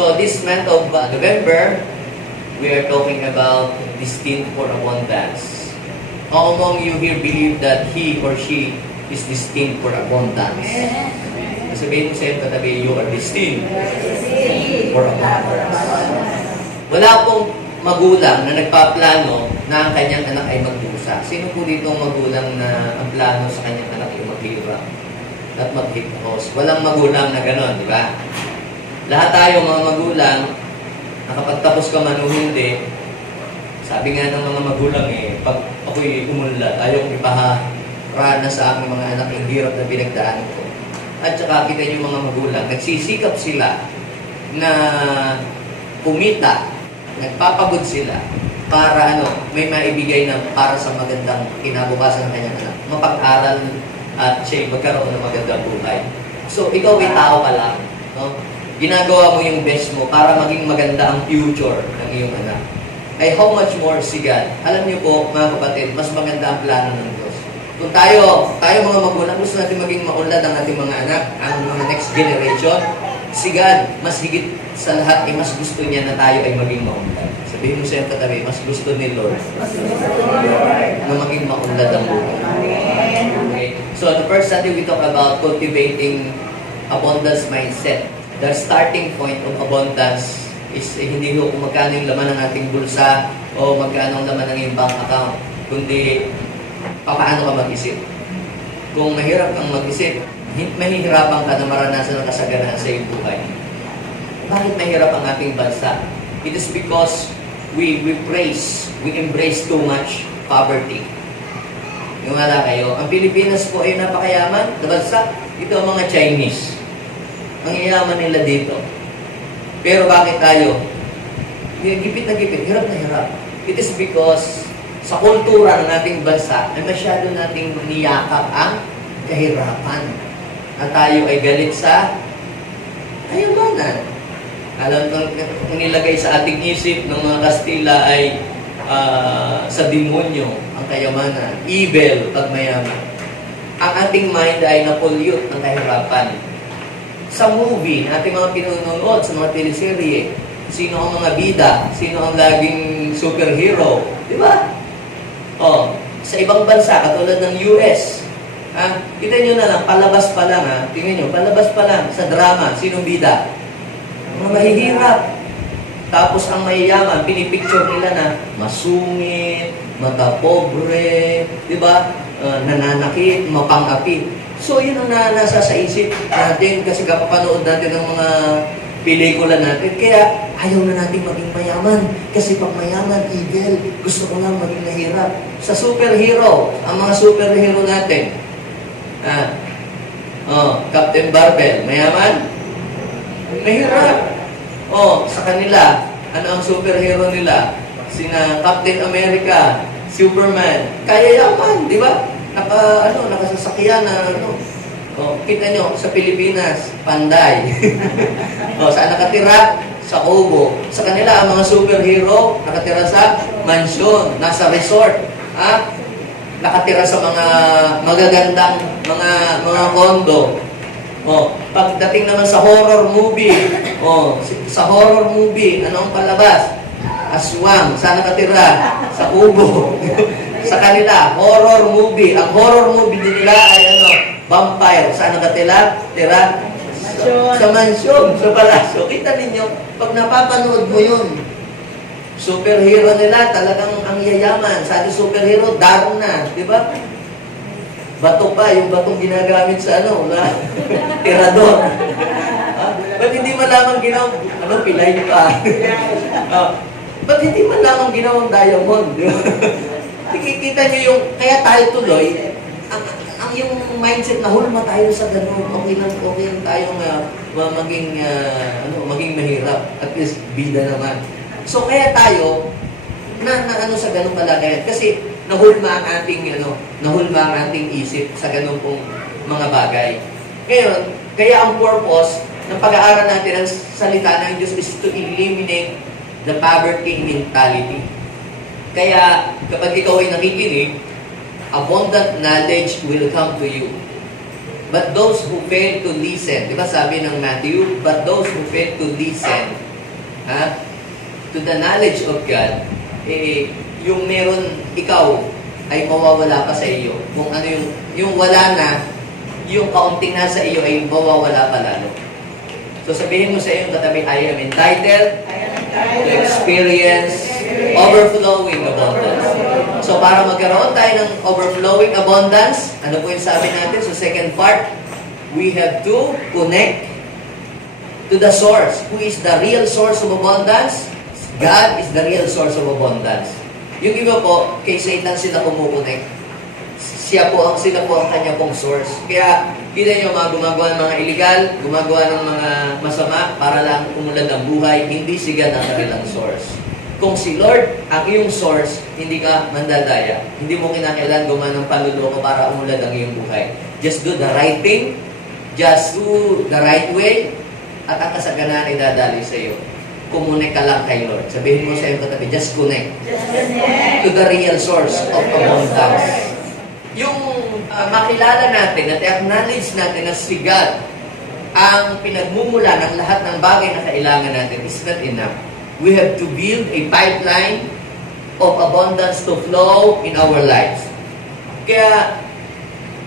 So this month of November, we are talking about destined for abundance. How among you here believe that he or she is destined for abundance? Sabihin mo sa iyo katabi, you are destined for abundance. Wala pong magulang na nagpaplano na ang kanyang anak ay magdusa. Sino po dito ang magulang na ang plano sa kanyang anak ay maghirap at maghipos? Walang magulang na gano'n, di ba? Lahat tayo mga magulang, nakapagtapos ka man o hindi, sabi nga ng mga magulang pag ako'y umunlad, ayaw kong ipaharana sa aking mga anak yung hirap na pinagdaan ko. At saka kita niyo mga magulang, nagsisikap sila na kumita, nagpapagod sila para may maibigay na para sa magandang kinabukasan ng kanyang anak. Mapag-aral at siya magkaroon ng magandang buhay. So, ikaw ay tao ka lang. No? Ginagawa mo yung best mo para maging maganda ang future ng iyong anak. Ay how much more si God? Alam niyo po, mga kapatid, mas maganda ang plano ng Diyos. Kung tayo mga magulang, gusto natin maging maunlad ang ating mga anak, ang mga next generation, si God, mas higit sa lahat, mas gusto niya na tayo ay maging maunlad. Sabihin mo siya katabi, mas gusto ni Lord na maging maunlad ang buhay. Okay? So, the first study we talk about cultivating abundance mindset. The starting point of abundance is hindi ko kung magkano yung laman ng ating bulsa o magkano ang laman ng iyong bank account, kundi paano ka mag-isip. Kung mahirap kang mag-isip, mahihirapan ka na maranasan ang kasaganaan sa iyong buhay. Bakit mahirap ang ating bansa? It is because we embrace too much poverty. Yung wala kayo, ang Pilipinas po ay napakayaman na bansa. Ito ang mga Chinese. Ang yayaman nila dito. Pero bakit tayo? Gipit na gipit, hirap na hirap. It is because sa kultura ng ating bansa ay masyado nating niyakap ang kahirapan. At tayo ay galit sa kayamanan. Alam kung nilagay sa ating isip ng mga Kastila ay sa demonyo ang kayamanan. Evil pag mayaman. Ang ating mind ay na-pollute ng kahirapan. Sa movie, ating mga pinunood, sa mga teleserye, sino ang mga bida, sino ang laging superhero, di ba? Sa ibang bansa, katulad ng US, kita nyo na lang, palabas pa lang, tingnan nyo, palabas pa lang, sa drama, sinong bida? Mga mahihirap. Tapos ang mayayaman, pinipicture nila na masungit, matapobre, di ba? Nananakit, mapang-api. So, yun ang nasa sa isip natin kasi kapapanood natin ng mga pelikula natin. Kaya, ayaw na natin maging mayaman. Kasi pag mayaman, evil. Gusto ko lang maging nahirap. Sa superhero, ang mga superhero natin. Captain Barbell, mayaman? Mahirap. Sa kanila, ano ang superhero nila? Sina Captain America, Superman. Kaya yaman, di ba? Nakasasakyan na kita nyo, sa Pilipinas, Panday. Saan nakatira? Sa Kubo. Sa kanila, ang mga superhero, nakatira sa mansyon, nasa resort. Nakatira sa mga magagandang mga kondo. Pagdating naman sa horror movie, ano ang palabas? Aswang. Saan nakatira? Sa Kubo. Sa kanila, horror movie. Ang horror movie nila ay vampire. Saan nakatira? Sa mansyon, sa palasyo. Kita ninyo, pag napapanood mo yun, superhero nila, talagang ang yayaman. Sa ating superhero, Darna. Di ba? Bato pa, yung batong ginagamit sa tirador. Ba't hindi malamang pilay pa? Ba't hindi malamang ginawang diamond? Di ba? Kikita nyo yung, kaya tayo tuloy, ang yung mindset na hulma tayo sa ganun, okay lang tayo maging mahirap, at least bida naman. So kaya tayo, sa ganun kalagayan, kasi nahulma ang ating isip sa ganun pong mga bagay. Ngayon, kaya ang purpose ng pag-aaral natin ang salita ng Diyos is to eliminate the poverty mentality. Kaya, kapag ikaw ay nakikinig, abundant knowledge will come to you. But those who fail to listen, di ba sabi ng Matthew, but those who fail to listen Ha? To the knowledge of God, yung meron ikaw ay mawawala pa sa iyo. Kung ano yung wala na, yung kaunting nasa iyo ay mawawala pa lalo. So sabihin mo sa iyong katabi, I am entitled to experience overflowing abundance. So para magkaroon tayo ng overflowing abundance, ano po yung sabi natin? So second part, we have to connect to the source. Who is the real source of abundance? God is the real source of abundance. Yung iba po, kay Satan sila kumukonek. Sila po ang kanya pong source. Kaya, kita nyo mga gumagawa ng mga illegal, gumagawa ng mga masama para lang umulad ang buhay, hindi si God ang kanilang source. Kung si Lord ang iyong source, hindi ka mandadaya. Hindi mo kinakailan gumawa ng panluloko para umulad ang iyong buhay. Just do the right thing, just do the right way, at ang kasaganan ay dadali sa iyo. Connect ka lang kay Lord. Sabihin mo sa iyong katabi, just connect to the real source of abundance. Yung makilala natin at acknowledge natin na si God ang pinagmumula ng lahat ng bagay na kailangan natin is not enough. We have to build a pipeline of abundance to flow in our lives. Kaya,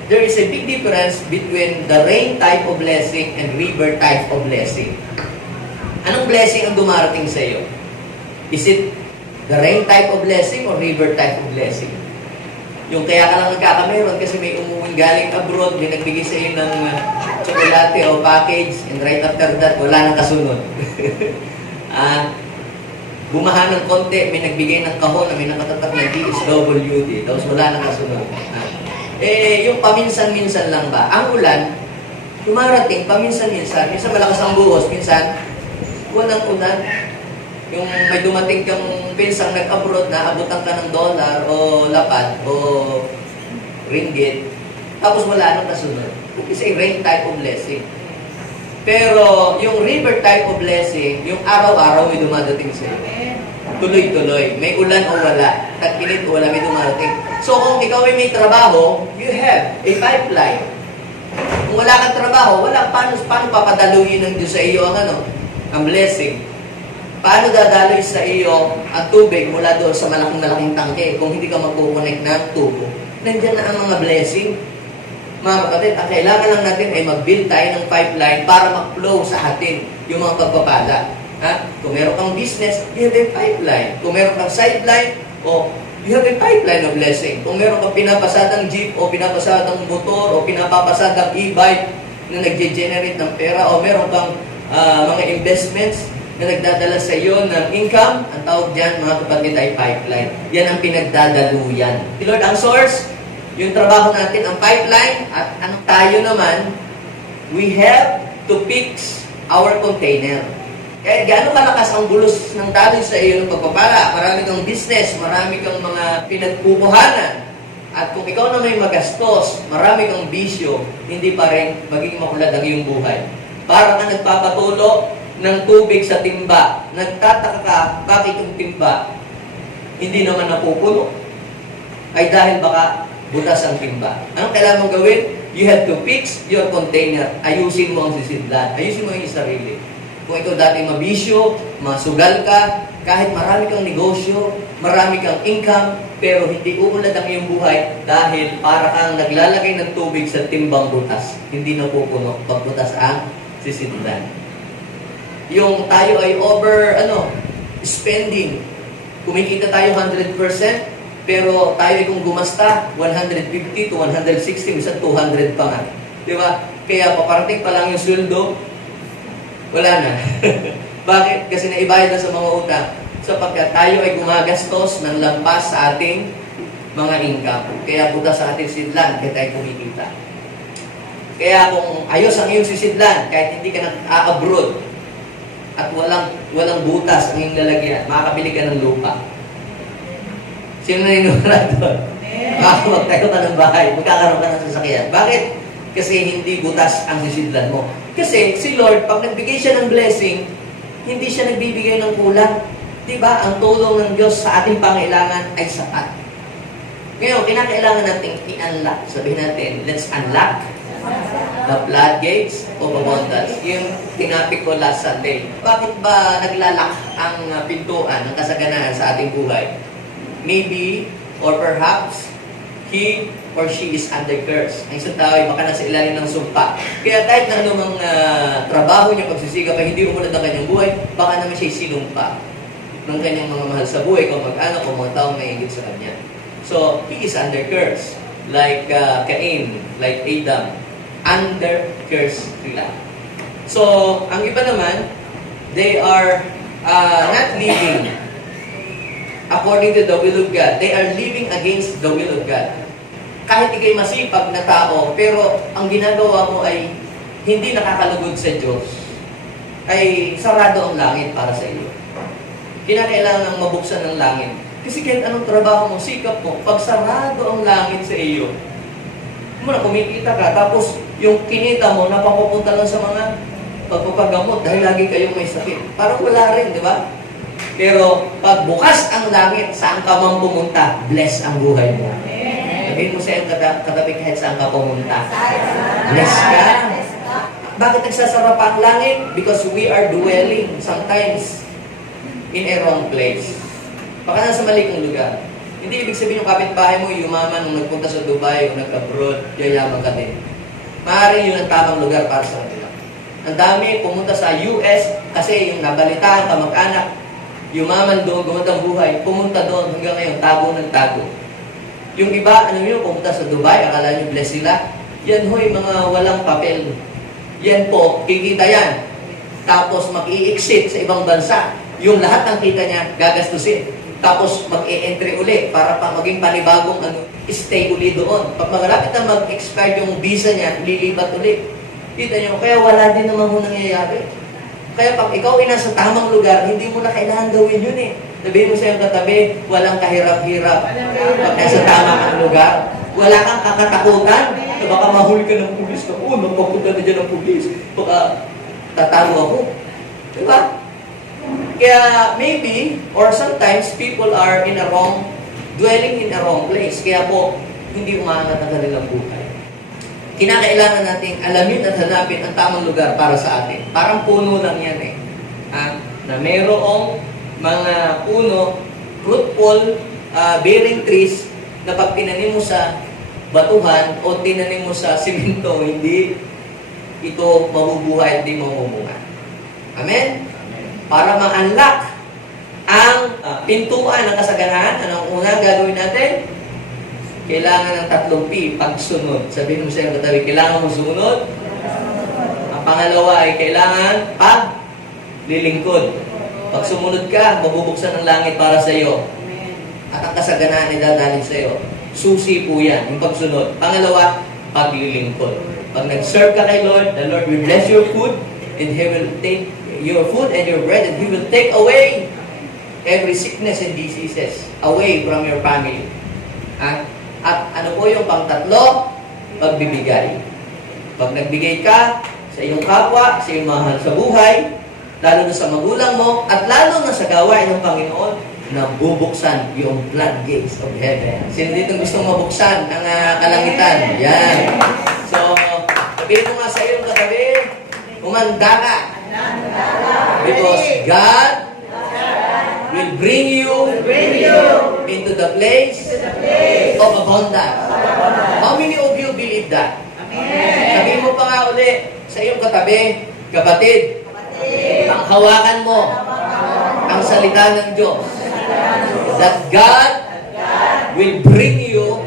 there is a big difference between the rain type of blessing and river type of blessing. Anong blessing ang dumarating sa iyo? Is it the rain type of blessing or river type of blessing? Yung kaya ka lang nagkakameron kasi may umuwing galing abroad, may nagbigay sa iyo ng tsokolate o package, and right after that, wala nang kasunod. Bumahan ng konti, may nagbigay ng kahon na may nakatatak na DSWD, tapos wala nang kasunod. Yung paminsan-minsan lang ba? Ang ulan, dumarating paminsan-minsan, minsan malakas ang buhos, minsan walang ulan. Yung may dumating kang pinsang nag-abroad na abutan ka ng dollar o lapad o ringgit, tapos wala nang kasunod. It's a rain type of blessing. Pero yung river type of blessing, yung araw-araw may dumadating sa iyo. Tuloy-tuloy. May ulan o wala. Tag-init o wala, may dumadating. So kung ikaw ay may trabaho, you have a pipeline. Kung wala kang trabaho, paano papadaluyin ng Diyos sa iyo ang blessing? Paano dadaloy sa iyo ang tubig mula doon sa malaking tangke kung hindi ka magkukonek ng tubo? Nandiyan na ang mga blessing. Mga kapatid, ang kailangan lang natin ay mag-build tayo ng pipeline para mag-flow sa atin yung mga pagpapala. Kung meron kang business, you have a pipeline. Kung meron kang sideline, you have a pipeline of blessing. Kung meron kang pinapasadang jeep o pinapasadang motor o pinapasadang e-bike na nag-generate ng pera o meron kang mga investments na nagdadala sa iyo ng income, ang tawag dyan, mga kapatid, ay pipeline. Yan ang pinagdadaluyan. Si Lord ang source, yung trabaho natin, ang pipeline, at tayo naman, we have to fix our container. Kaya gaano kalakas ang bulos ng daloy sa iyo ng pagpapala. Marami kang business, marami kang mga pinagpupuhanan. At kung ikaw na may magastos, marami kang bisyo, hindi pa rin magiging makulad ang iyong buhay. Para ka nagpapatulo ng tubig sa timba. Nagtataka ka, bakit yung timba hindi naman napupuno? Ay dahil baka butas ang timba. Anong kailangan mong gawin? You have to fix your container. Ayusin mo ang sisidlan. Ayusin mo yung sarili. Kung ikaw dati mabisyo, masugal ka, kahit marami kang negosyo, marami kang income, pero hindi uulad ang iyong buhay dahil para kang naglalagay ng tubig sa timbang butas. Hindi napupuno pag butas ang sisidlan. Yung tayo ay spending. Kumikita tayo 100%, pero tayo ay kung gumasta, 150 to 160, minsan 200 pa nga. Di ba? Kaya paparating pa lang yung sweldo, wala na. Bakit? Kasi naibayad na sa mga utang. Sapagkat tayo ay gumagastos ng lampas sa ating mga income. Kaya butas sa ating sidlan, kaya tayo kumikita. Kaya kung ayos ang iyong sisidlan, kahit hindi ka nag-abroad, at walang butas ang iyong lalagyan, makakabili ka ng lupa. Sino naniniwala doon? Magtayo ka ng bahay, magkakaroon ka ng sasakyan. Bakit? Kasi hindi butas ang sisidlan mo. Kasi si Lord, pag nagbigay siya ng blessing, hindi siya nagbibigay ng kulang. Diba? Ang tulong ng Diyos sa ating pangailangan ay sapat. Ngayon, kinakailangan natin i-unlock. Sabihin natin, let's unlock The floodgates of abundance. Yung tinapik ko last Sunday. Bakit ba naglalak ang pintuan ng kasaganahan sa ating buhay? Maybe, or perhaps, he or she is under curse. Ang isang tao ay baka nasa ilalim ng sumpa. Kaya kahit na anumang trabaho niya, pagsisikap ay hindi umunod ang kanyang buhay, baka naman siya sinumpa ng kanyang mga mahal sa buhay, kung mag-anak o mga taong may higit sa kanya. So, he is under curse. Like Cain, like Adam, under curse sila. So, ang iba naman, they are not living according to the will of God. They are living against the will of God. Kahit ikay masipag na tao, pero ang ginagawa mo ay hindi nakakalugod sa Diyos, ay sarado ang langit para sa iyo. Kinakailangan mabuksan ng langit. Kasi kahit anong trabaho mo, sikap mo, pag sarado ang langit sa iyo, muna kumikita ka, tapos yung kinita mo, napapupunta lang sa mga pagpapagamot dahil lagi kayong may sakit. Parang wala rin, di ba? Pero pag bukas ang langit, saan ka man pumunta, bless ang buhay mo. Sabihin mo sa iyong katabi kahit saan ka pumunta. Bless ka. Bakit nagsasara pa ang langit? Because we are dwelling sometimes in a wrong place. Baka nasa mali kang lugar. Hindi ibig sabihin yung kapitbahay mo, yumaman nung nagpunta sa Dubai o nag-abroad, yayaman ka din. Maaaring yun ang tamang lugar para sa kanila. Ang dami pumunta sa US kasi yung nabalitaan ka mag-anak, yumaman doon, gumandang buhay, pumunta doon hanggang ngayon, tago ng tago. Yung iba, ano yun, pumunta sa Dubai, akala nyo bless sila. Yan ho'y mga walang papel. Yan po, kikita yan. Tapos mag-i-exit sa ibang bansa. Yung lahat ng kita niya, gagastusin. Tapos mag-e-entry uli para pa maging panibagong stay uli doon. Pag malapit na mag-expire yung visa niya, lilipat uli. Kita niyo, kaya wala din naman ho nangyayari. Kaya pag ikaw ay nasa tamang lugar, hindi mo na kailangan gawin yun eh. Sabihin mo sa iyong katabi, walang kahirap-hirap. Pag nasa tamang lugar, wala kang kakatakutan. Na baka mahuli ka ng pulis na, magpapunta na dyan ng pulis. Baka tatago ako. Diba? Kaya maybe, or sometimes, people are in a wrong, dwelling in a wrong place. Kaya po, hindi umaangat ang kanilang buhay. Kinakailangan natin alamin at hanapin ang tamang lugar para sa atin. Parang puno lang yan eh. Na mayroong mga puno, fruitful, bearing trees, na pag tinanim mo sa batuhan o tinanim mo sa simento, hindi ito mabubuhay, hindi mamumunga. Amen? Para ma-unlock ang pintuan ng kasaganahan, anong unang gagawin natin? Kailangan ng 3 P, pagsunod. Sabihin mo sa iyong katabi, kailangan mo sumunod. Ang pangalawa ay kailangan paglilingkod. Pag sumunod ka, mabubuksan ang langit para sa iyo. At ang kasaganahan ay dadaling sa iyo. Susi po yan, yung pagsunod. Pangalawa, paglilingkod. Pag nag-serve ka kay Lord, the Lord will bless your food, and He will take your food and your bread, and He will take away every sickness and diseases away from your family. At ano po yung pang-3? Pagbibigay. Pag nagbigay ka sa iyong kapwa, sa iyong mahal sa buhay, lalo na sa magulang mo, at lalo na sa gawain ng Panginoon, na bubuksan yung floodgates of heaven. Sino dito gustong mabuksan ang kalangitan? Yan. So, sabihin mo nga sa iyong katabi, umanda ka. Because God will bring you into the place of abundance. How many of you believe that? Sabihin mo pa nga uli sa iyong katabi, kapatid, ang hawakan mo ang salita ng Diyos, that God will bring you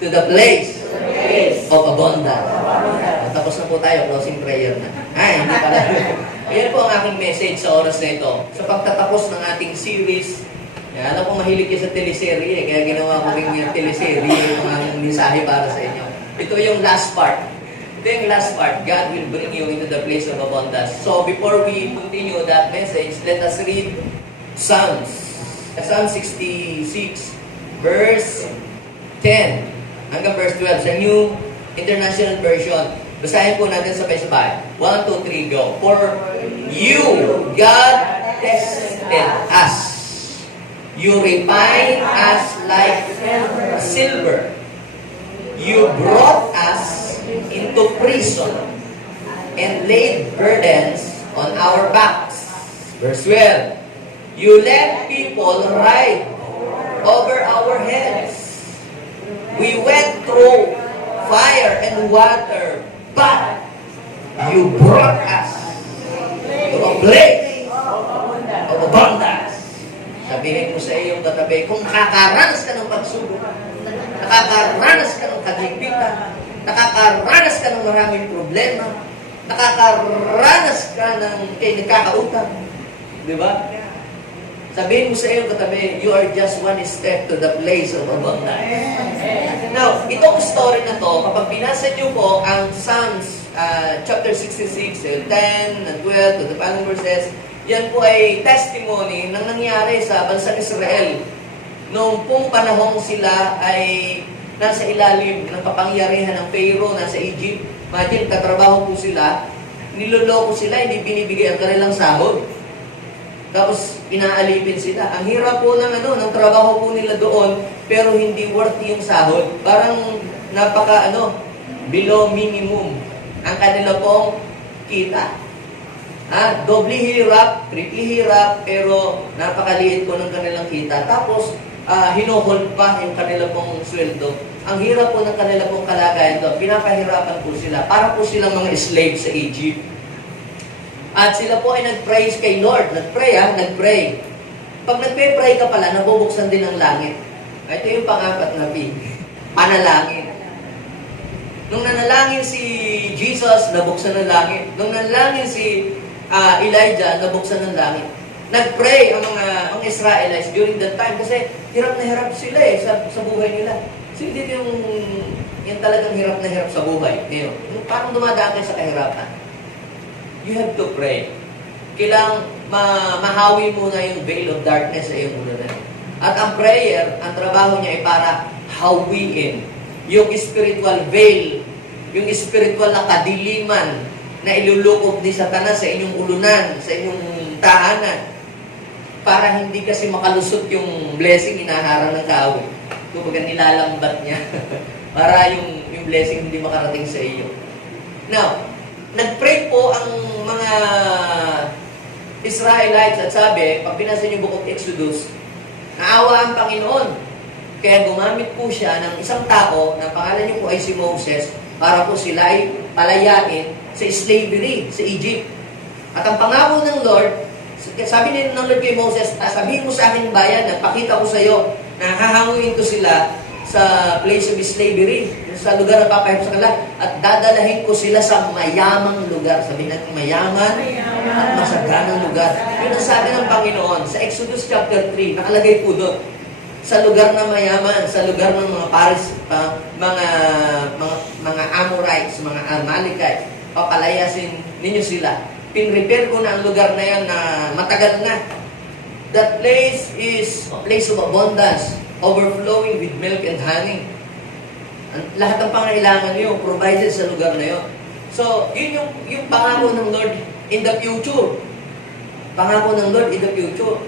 to the place of abundance. Tapos na po tayo, closing prayer na. Hindi pala. Ayan po ang aking message sa oras na ito. Sa pagtatapos ng ating series, alam ko mahilig kayo sa teleserye, kaya ginawa ko rin yung teleserye, yung mga mensahe para sa inyo. Ito yung last part. Ito yung last part. God will bring you into the place of abundance. So before we continue that message, let us read Psalms. Psalm 66, verse 10 hanggang verse 12 sa New International Version. Basahin po natin sabay-sabay. 1, 2, 3, go. For you, God tested us. You refine us like silver. You brought us into prison and laid burdens on our backs. Verse 12, you let people ride over our heads. We went through fire and water, but you brought us to a place of abundance. Sabihin mo sa iyong katabi, kung nakakaranas ka ng pagsubok, nakakaranas ka ng kagipitan, nakakaranas ka ng maraming problema, nakakaranas ka ng nagkakautang, di ba? Sabihin mo sa iyong katabi, you are just one step to the place of abundance. Now, itong story na to, kapag binasa niyo po ang Psalms chapter 66, 10 and 12 to the following verses, yan po ay testimony ng nangyari sa bansang Israel. Noong pong panahong sila ay nasa ilalim ng kapangyarihan ng Pharaoh, nasa Egypt. Imagine, katrabaho po sila, niloloko sila, hindi binibigay ang kanilang sahod. Tapos, inaalipin sila. Ang hirap po ng trabaho po nila doon, pero hindi worth yung sahod. Parang below minimum ang kanila pong kita. Doble hirap, triple hirap, pero napakaliit po ng kanilang kita. Tapos, hinohold pa yung kanila pong sweldo. Ang hirap po ng kanila pong kalagayan doon. Pinapahirapan po sila. Para po silang mga slave sa Egypt. At sila po ay nag-praise kay Lord. Nag-pray. Pag nagpe-pray ka pala, nabubuksan din ang langit. Ito yung pang-apat na P. Panalangin. Nung nanalangin si Jesus, nabuksan ang langit. Nung nanalangin si Elijah, nabuksan ng langit. Nag-pray ang mga Israelites during that time kasi hirap na hirap sila sa buhay nila. So, hindi yung talagang hirap na hirap sa buhay. Yung parang dumadaan kayo sa kahirapan. You have to pray. Kailangang mahawi muna yung veil of darkness sa iyong ulo na. At ang prayer, ang trabaho niya ay para hawiin yung spiritual veil, yung spiritual na kadiliman na ilulukob ni Satanas sa inyong ulunan, sa inyong tahanan, para hindi kasi makalusot yung blessing inaharang ng kaaway. Kumbaga nilalambat niya para yung blessing hindi makarating sa iyo. Now, nag-pray po ang mga Israelites at sabi, pag binasa niyo Book of Exodus, naawa ang Panginoon. Kaya gumamit po siya ng isang tao na pangalan niyo po ay si Moses para po sila ay palayain sa slavery sa Egypt. At ang pangako ng Lord, sabi ng Lord kay Moses, sabihin mo sa aking bayan, nagpakita ko sa iyo na hahanguin ko sila sa place of slavery, sa lugar na papahip sa kanila, at dadalahin ko sila sa mayamang lugar. Sabihin natin, mayaman at masaganang lugar. Yun ang sabi ng Panginoon sa Exodus chapter 3, nakalagay po doon, sa lugar na mayaman, sa lugar ng mga Paris, mga Amorites, mga Amalekites, papalayasin ninyo sila. Pinrepair ko na ang lugar na yan na matagal na. That place is a place of abundance, overflowing with milk and honey. Lahat ng pangailangan niyo provided sa lugar na yon. So, yun yung pangako ng Lord in the future. Pangako ng Lord in the future.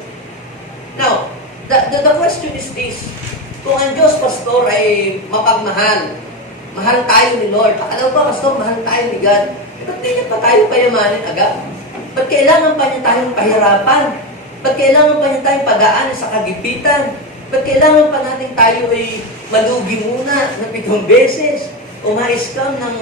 Now, the question is this. Kung ang Diyos, Pastor, ay mapagmahal, mahal tayo ni Lord. Alam ba, Pastor, mahal tayo ni God? Ba't di niya pa tayo payamanin agad? Ba't kailangan pa niya tayong pahirapan? Ba't kailangan pa niya tayong padaanan sa kagipitan? Ba't kailangan pa natin tayo ay malugi muna ng 7 beses? O ma-scam ng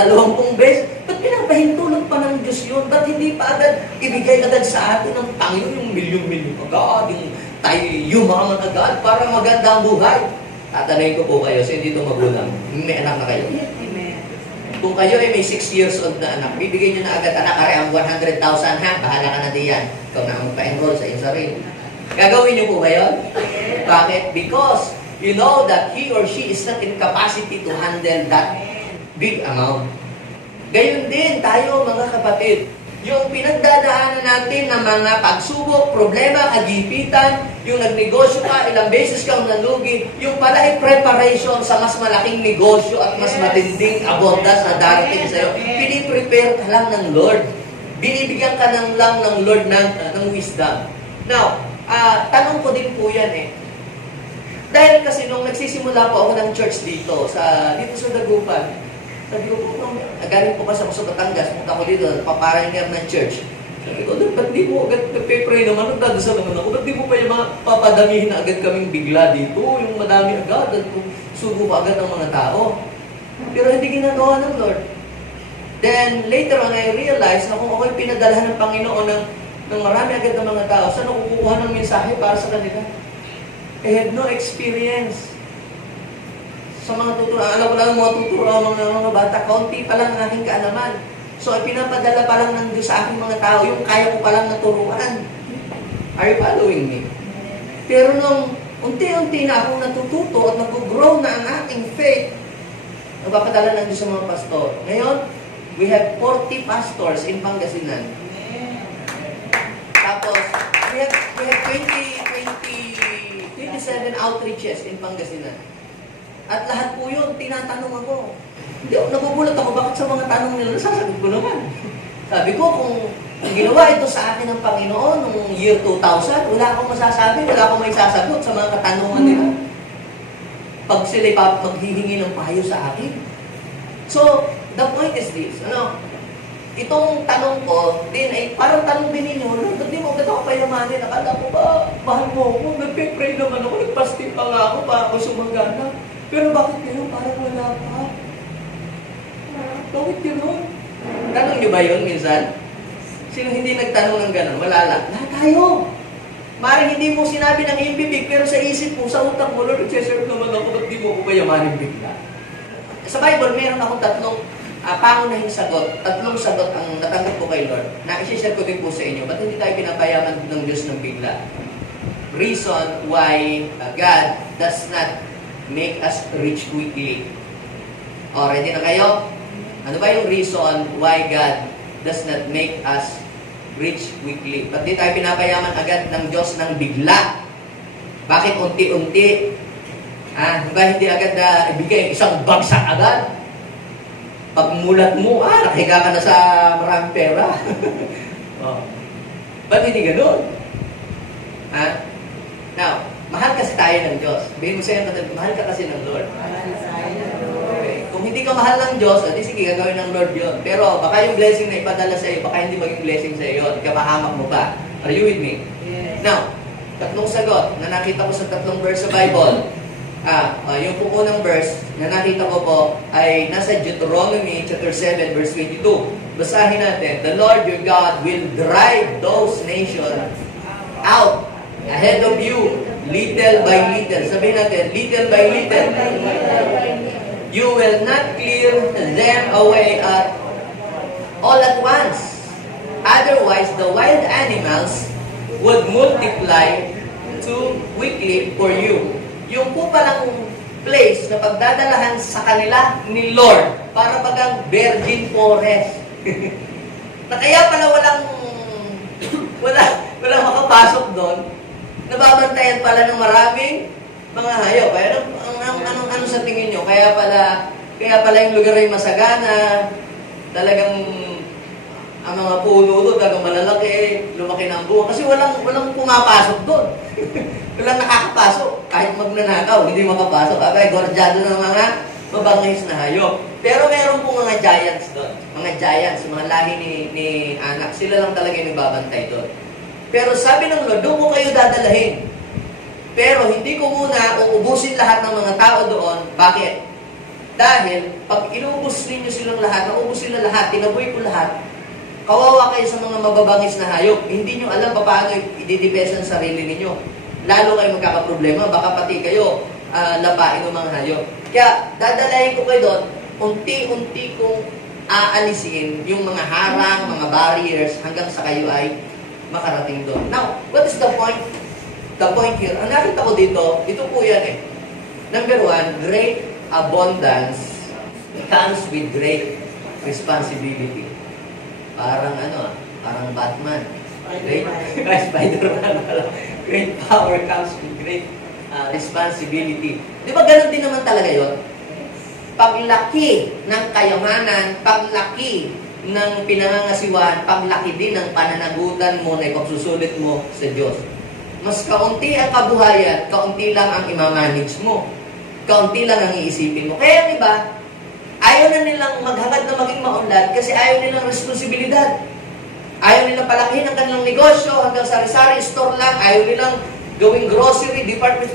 20 beses? Ba't pinapahintulot pa ng Diyos yun? Ba't hindi pa agad ibigay agad sa atin ng Panginoon yung milyon-milyon agad? Yung tayo yumaman agad para maganda ang buhay? Tatanayin ko po kayo, sa hindi ito magulang. May anak na kayo. Kung kayo ay may 6 years old na anak, bibigyan nyo na agad anak kare ang 100,000 ha, bahala ka na diyan. Ikaw na ang pa-enroll sa iyong sarili. Gagawin nyo po ba yun? Bakit? Because you know that he or she is not in capacity to handle that big amount. Gayon din tayo mga kapatid. Yung pinagdadaanan natin ng mga pagsubok, problema, kagipitan, yung nagnegosyo ka, ilang beses kang nalugi, yung pala ay preparation sa mas malaking negosyo at mas matinding abundance na darating sa'yo. Piniprepare ka lang ng Lord. Binibigyan ka lang ng Lord ng wisdom. Now, tanong ko din po yan Dahil kasi nung nagsisimula po ako ng church dito sa Dagupan, Sabi ko, galing po kasi ako sa Batangas, punta ko dito, paparanger ng church. Sabi ko, ba't di mo agad nagpe-pray naman, nagdadasal naman ako, ba't di mo pa yung mga papadamihin na agad kaming bigla dito, yung madami agad, at sugo pa agad ng mga tao. Pero hindi ginagawa ng Lord. Then, later on, I realized na kung ako'y pinadalahan ng Panginoon ng marami agad ng mga tao, saan ako kukuha ng mensahe para sa kanila? I had no experience. Sa mga tuturuan, alam ko lang mga tuturuan, mga bata, kaunti pa lang ang aking kaalaman. So, ipinapadala pa lang ng Diyos sa aking mga tao, yung kaya ko pa lang naturuan. Are you following me? Pero nung unti-unti na akong natututo at nag-grow na ang aking faith, nagpapadala ng Diyos sa mga pastor. Ngayon, we have 40 pastors in Pangasinan. Tapos, we have 27 outreaches in Pangasinan. At lahat po yun, tinatanong ako. Hindi, nagugulat ako, bakit sa mga tanong nila, nasasagot ko naman. Sabi ko, kung ginawa ito sa akin ng Panginoon noong year 2000, wala akong masasabi, wala akong may sasagot sa mga katanungan nila. Pag sila'y maghihingi ng payo sa akin. So, the point is this, itong tanong ko, din ay parang tanong din ninyo, Lord, ba't di mo agad ako payamanin? Akala ko ba, mahal mo ako, nagpe-pray naman ako, nagpasting pa nga ako, para ako sumagana. Pero bakit ngayon parang wala pa? Bakit gano'n? Tanong nyo ba yun minsan? Sino hindi nagtanong ng gano'n? Wala lang. Lahat tayo. Maring hindi mo sinabi ng ibibig, pero sa isip mo, sa utak mo, Lord, nagsiserve naman ako, ba't di mo ako payamanin bigla? Sa Bible, meron akong tatlong pangunahing sagot. Tatlong sagot ang natanggap ko kay Lord na isi-share ko din po sa inyo. Ba't hindi tayo pinapayaman ng Diyos ng bigla? Reason why God does not make us rich quickly. O, ready na kayo? Ano ba yung reason why God does not make us rich quickly? Ba't di tayo pinapayaman agad ng Diyos ng bigla? Bakit unti-unti? Ba hindi agad na ibigay isang bagsak agad? Pagmulat mo, nakahiga ka na sa maraming pera. Ba't hindi ganun? Now, mahal kasi tayo ng Diyos. Sabihin mo sa'yo, mahal ka kasi ng Lord. Okay. Kung hindi ka mahal ng Diyos, di sige, gagawin ng Lord yun. Pero baka yung blessing na ipadala sa'yo, baka hindi maging blessing sa'yo yun. Kapahamak mo pa. Are you with me? Yes. Now, tatlong sagot na nakita ko sa tatlong verse sa Bible. Yung po unang verse na nakita ko po ay nasa Deuteronomy chapter 7 verse 22. Basahin natin, the Lord your God will drive those nations out ahead of you, little by little. Sabihin natin, little by little. You will not clear them away all at once. Otherwise, the wild animals would multiply too quickly for you. Yung po palang place na pagdadalahan sa kanila ni Lord para bagang virgin forest. Na kaya pala walang makapasok doon. Nababantayan pala ng maraming mga hayop. Kaya ano sa tingin nyo? Kaya pala yung lugar ay masagana, talagang ang mga puno doon, talagang malalaki, lumaki ng buwan. Kasi walang pumapasok doon. Walang nakakapasok. Kahit magnanakaw, hindi makapasok. Abay, gordyado ng mga mabangis na hayop. Pero meron po mga giants doon. Mga giants, mga lahi ni anak. Sila lang talaga yung nagbabantay doon. Pero sabi ng Lord, doon ko kayo dadalahin. Pero hindi ko muna uubusin lahat ng mga tao doon. Bakit? Dahil, pag inuubos ninyo silang lahat, naubos sila lahat, tinaboy ko lahat, kawawa kayo sa mga mababangis na hayop. Hindi nyo alam paano ididepensa ang sarili ninyo. Lalo kayo magkakaproblema, baka pati kayo lapain ng mga hayop. Kaya, dadalahin ko kayo doon, unti-unti kong aalisin yung mga harang, mga barriers, hanggang sa kayo ay makarating doon. Now, what is the point? The point here, ang nakita ko dito, ito po yan eh. Number one, great abundance comes with great responsibility. Parang parang Batman. Great Spider-Man. Great power comes with great responsibility. Di ba ganun din naman talaga yun? Paglaki ng kayamanan, paglaki ng pinangangasiwan, paglaki din ng pananagutan mo na ipagsusulit mo sa Diyos. Mas kaunti ang kabuhayan, kaunti lang ang imamanage mo. Kaunti lang ang iisipin mo. Kaya iba, Ayaw na nilang maghangad na maging maunlad kasi ayaw nilang responsibilidad. Ayaw nilang palakihin ang kanilang negosyo hanggang sari-sari store lang. Ayaw nilang gawing grocery department.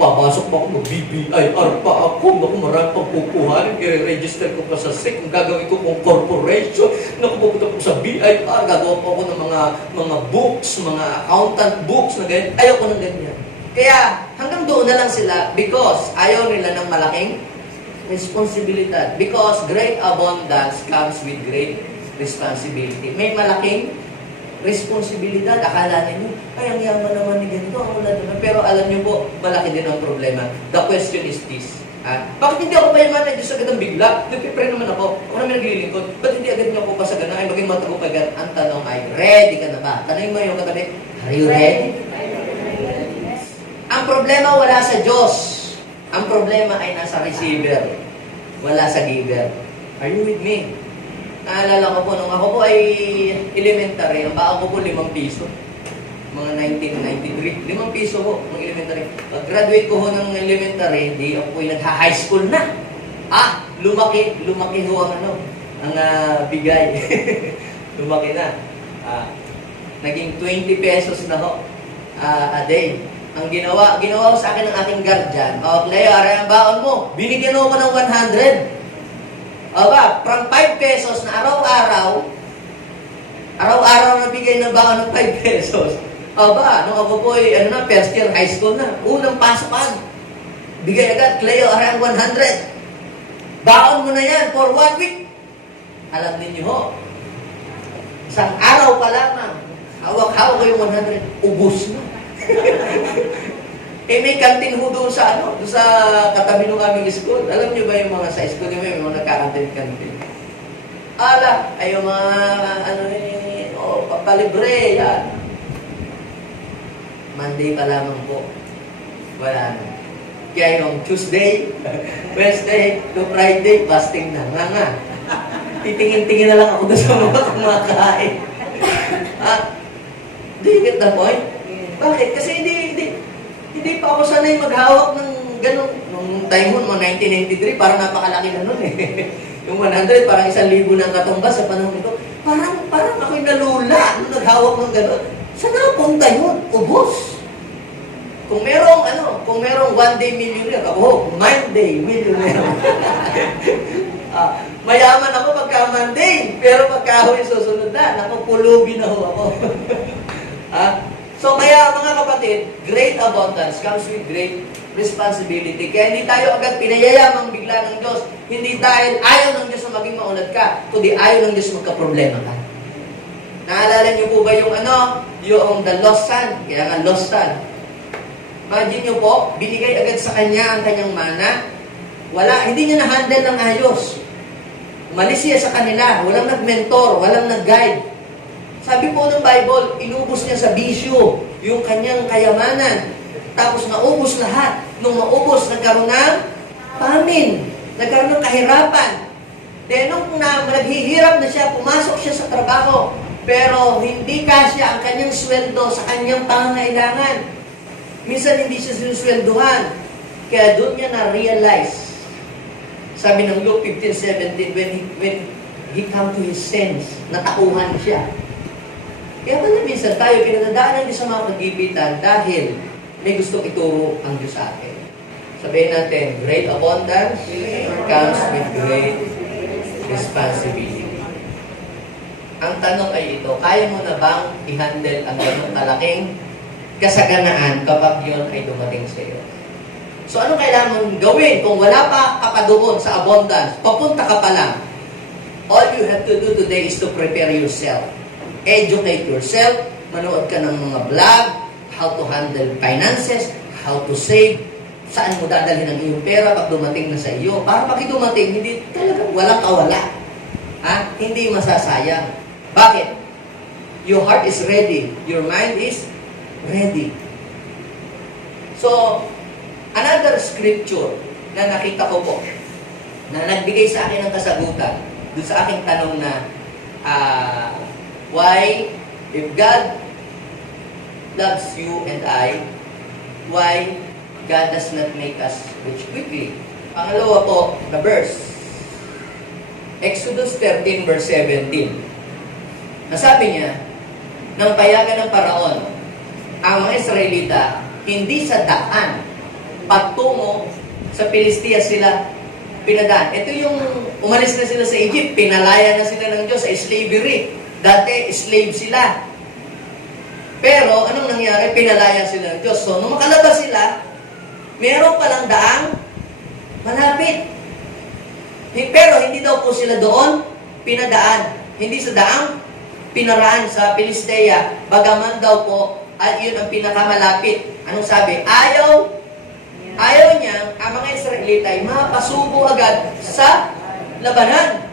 Papasok pa ako, mag-BBIR pa ako. Naku, marami pang kukuhanin. I-register ko pa sa SEC. Kung gagawin ko kung corporation. Naku, pupunta ko sa BIR. Gagawa pa ako ng mga books, mga accountant books na ganyan. Ayaw ko ng ganyan. Kaya hanggang doon na lang sila because ayaw nila ng malaking responsibilidad. Because great abundance comes with great responsibility. May malaking responsibilidad. Akala ninyo, ay, ang yaman naman ni ganito, ang wala naman. Pero alam niyo po, malaki din ang problema. The question is this. Bakit hindi ako mayaman? Ay, Diyos agad ang bigla. Nagpipray naman ako. Ako naman naglilingkod. Ba't hindi agad niyo ako pasagana? Ay, maging matagumpagan. Ang tanong ay, ready ka na ba? Tanongin mo yung katabi, are you ready? Ang problema wala sa Diyos. Ang problema ay nasa receiver. Wala sa giver. Are you with me? Naalala ko po, nung ako po ay elementary, ang baon ko po 5 piso. Mga 1993. 5 piso po, ng elementary. Pag-graduate ko ho ng elementary, di ako po yung nagha-high school na. Lumaki ho ang bigay. Lumaki na. Naging 20 pesos na ho a day. Ang ginawa ko sa akin ng aking guardian, Cleo, aray ang baon mo. Binigyan mo ko ng 100. From 5 pesos na araw-araw na bigay ng baon ng 5 pesos. Nung ako po ay, first year high school na, unang pasokan. Bigay agad, Cleo, aray ang 100. Baon mo na yan for 1 week. Alam ninyo ho, isang araw pa lamang, hawak-hawak ko yung 100, ubus na. May kantin ho doon sa doon sa katabi ng aming school. Alam niyo ba yung mga sa school niyo, may mga nagkakantin-kantin. Ay yung mga, papalibre, yan. Monday pa lamang po. Wala na. Kaya yung Tuesday, Wednesday, to Friday, fasting na. Nga. Titingin-tingin na lang ako doon sa mga kumakain. Do you get the point? Bakit? Kasi hindi pa ako sanay maghawak ng ganun. Nung time mo, 1993, parang napakalaki na nun eh. Yung 100, parang 1,000 ng katumbas sa panahon nito. Parang ako'y nalula nung naghawak ng ganun. Saan napunta yun? Ubos. Kung merong one day millionaire, ako, Monday millionaire. Mayaman ako pagka Monday, pero pagka ako'y susunod na, napupulubi na ho ako. So kaya mga kapatid, great abundance comes with great responsibility. Kaya hindi tayo agad pinayayamang bigla ng Diyos. Hindi dahil ayaw ng Diyos na maging maunlad ka, kundi ayaw ng Diyos magka-problema ka. Naalala niyo po ba yung the lost son? Kaya nga lost son. Imagine niyo po, binigay agad sa kanya ang kanyang mana. Hindi niya na-handle ng ayos. Umalis siya sa kanila, walang nag-mentor, walang nag-guide. Sabi po ng Bible, inubos niya sa bisyo yung kanyang kayamanan. Tapos naubos lahat. Nung maubos, nagkaroon ng famine. Nagkaroon ng kahirapan. Then nung naghihirap na siya, pumasok siya sa trabaho. Pero hindi kasya ang kanyang sweldo sa kanyang pangangailangan. Minsan hindi siya sinusweldohan. Kaya doon niya na-realize. Sabi ng Luke 15:17, when he come to his sense, natauhan siya. Kaya pala minsan tayo pinagdadaanan din sa mga kagipitan dahil may gustong ituro ang Diyos sa atin. Sabihin natin, great abundance comes with great responsibility. Ang tanong ay ito, kaya mo na bang i-handle ang ganong kalaking kasaganaan kapag yun ay dumating sa iyo? So ano kailangan mong gawin kung wala pa ka pa doon sa abundance? Papunta ka pa lang. All you have to do today is to prepare yourself. Educate yourself, manood ka ng mga vlog, how to handle finances, how to save, saan mo dadalhin ang iyong pera pag dumating na sa iyo. Para pag dumating, hindi talaga walang kawala. Hindi masasayang. Bakit? Your heart is ready. Your mind is ready. So, another scripture na nakita ko po, na nagbigay sa akin ng kasagutan, doon sa aking tanong na, why, if God loves you and I, why God does not make us rich quickly? Pangalawa po, the verse. Exodus 13 verse 17. Nasabi niya, nang payagan ng Paraon, ang mga Israelita, hindi sa daan, patungo sa Pilistia sila pinadaan. Ito yung umalis na sila sa Egypt, pinalaya na sila ng Diyos sa slavery. Dati, slave sila. Pero, anong nangyari? Pinalaya sila ng Diyos. So, nung makalabas sila, meron palang daang malapit. Pero, hindi daw po sila doon pinadaan. Hindi sa daang pinaraan sa Pilistea. Bagaman daw po, at yun ang pinakamalapit. Anong sabi? Ayaw niya, ang mga Israelita ay mapasubo agad sa labanan.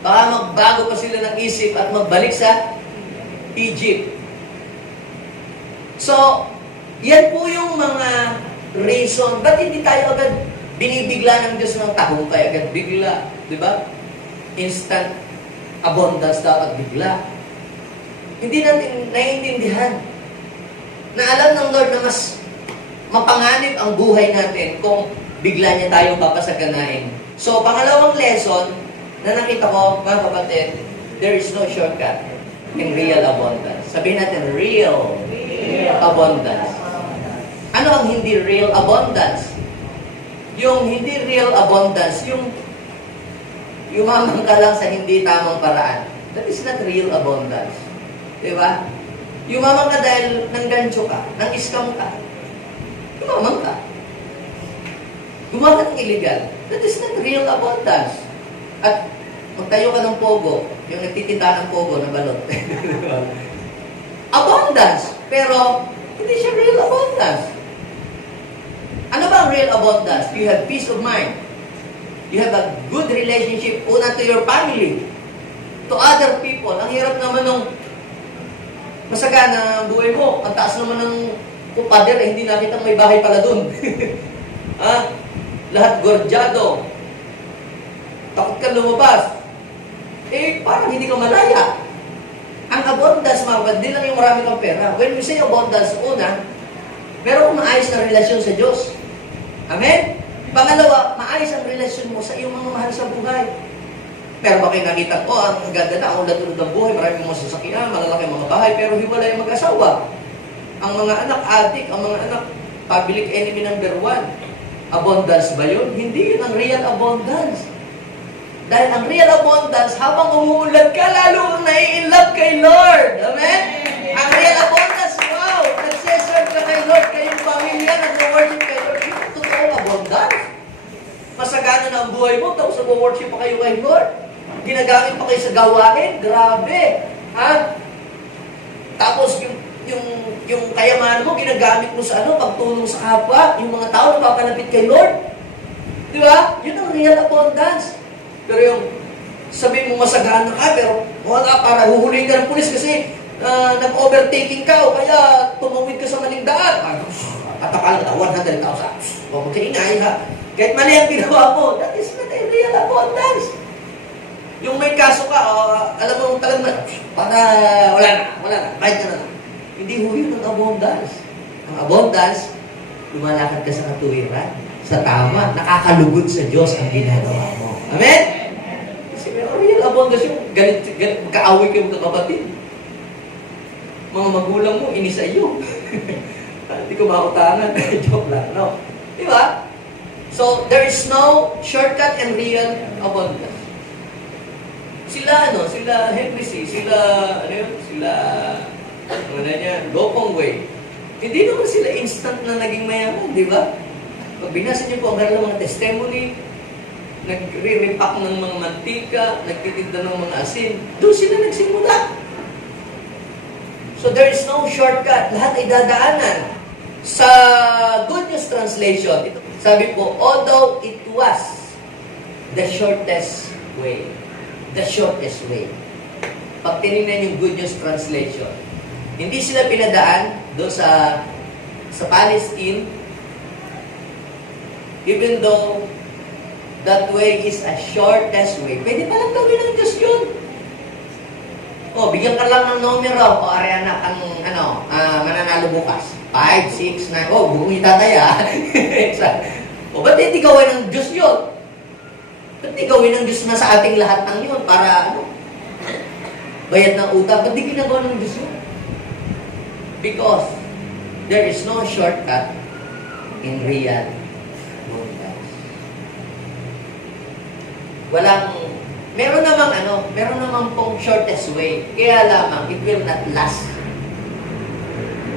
Baka magbago pa sila ng isip at magbalik sa Egypt. So, yan po yung mga reason. Ba't hindi tayo agad binibigla ng Diyos ng tahumpay? Agad bigla. Di ba? Instant abundance dapat bigla. Hindi natin naiintindihan na alam ng Lord na mas mapanganib ang buhay natin kung bigla niya tayong papasaganain. So, pangalawang lesson na nakita ko, mga kapatid, there is no shortcut in real abundance. Sabihin natin, real abundance. Ano ang hindi real abundance? Yung hindi real abundance, yung yumaman ka lang sa hindi tamang paraan. That is not real abundance. Diba? Yumaman ka dahil nanggancho ka, nang-scam ka. Yumaman ka. Gumawa ng illegal. That is not real abundance. At magtayo ka ng pogo, yung nagtitinda ng pogo na balot. Abundance. Pero, hindi siya real abundance. Ano ba ang real abundance? You have peace of mind. You have a good relationship, una to your family, to other people. Ang hirap naman nung masagana ang buhay mo. Ang taas naman ng kupader, hindi nakita may bahay pala dun. Lahat gordyado. Takot ka lumabas. Parang hindi ka malaya. Ang abundance, mga di lang yung marami kang pera. When we say abundance, una, meron kang maayos na relasyon sa Diyos. Amen? Pangalawa, maayos ang relasyon mo sa iyong mga mahal sa buhay. Pero ba kayo nakita ko, ang ganda na, ang ulat-ulat ng buhay, maraming mga sasakyan, malalaki mga bahay, pero hiwalay ang mag-asawa. Ang mga anak, adik, ang mga anak, public enemy number 1. Abundance ba yun? Hindi yun ang real abundance. Dahil ang real abundance, habang umuulat ka, lalo kang nai-inlove kay Lord. Amen? Ang real abundance, wow! Nagseserve ka kay Lord, kayong pamilya, nag-worship kay Lord. Yun ang totoong abundance. Masagana na ang buhay mo, tapos nag-worship pa kayo kay Lord. Ginagamit pa kayo sa gawain, grabe. Ha? Tapos yung kayamanan mo, ginagamit mo sa pagtulong sa kapwa, yung mga tao na papalapit kay Lord. Di ba? Yun ang real abundance. Pero yung sabihin mo masagana ka, pero wala, para huhulihin ka ng pulis kasi nag-overtaking ka o kaya tumawid ka sa maling daan. Atakala ka 100,000. Huwag mo kaingay ha. Kahit mali ang ginawa mo, that is not a real abundance. Yung may kaso ka, alam mo talagang para wala na, kahit ka na. Hindi ho yun ang abundance. Ang abundance, lumalakad ka sa katuwiran, sa tama, nakakalugod sa Diyos ang ginagawa mo. Amen? Kasi real abundance yung galit, magkaaway kayo magkakapatid. Mga magulang mo, inis sa iyo. Hindi ko mautangan. Joke lang, no? Di ba? So, there is no shortcut and real abundance. Sila Henry C., sila Lopong Way. Hindi naman sila instant na naging mayaman, di ba? Pag binasa niyo po ang kanilang mga testimony, nagre-repack ng mga mantika, nagtitinda ng mga asin, doon sila nagsimula. So there is no shortcut. Lahat ay dadaanan. Sa Good News Translation, ito, sabi po, although it was the shortest way. The shortest way. Pag tinignan yung Good News Translation, hindi sila pinadaan doon sa Palestine, even though that way is a shortest way. Pwede palang gawin ng Diyos yun. Bigyan ka lang ng numero. Ariana, mananalo bukas. 5, 6, 9. Bumita tayo. Ba't hindi gawin ng Diyos yun? Ba't di gawin ng Diyos na sa ating lahat ng yun para ano? Bayad ng utang. Ba't di ginagawa ng Diyos yun? Because there is no shortcut in real abundance. Meron namang pong shortest way. Kaya lamang, it will not last.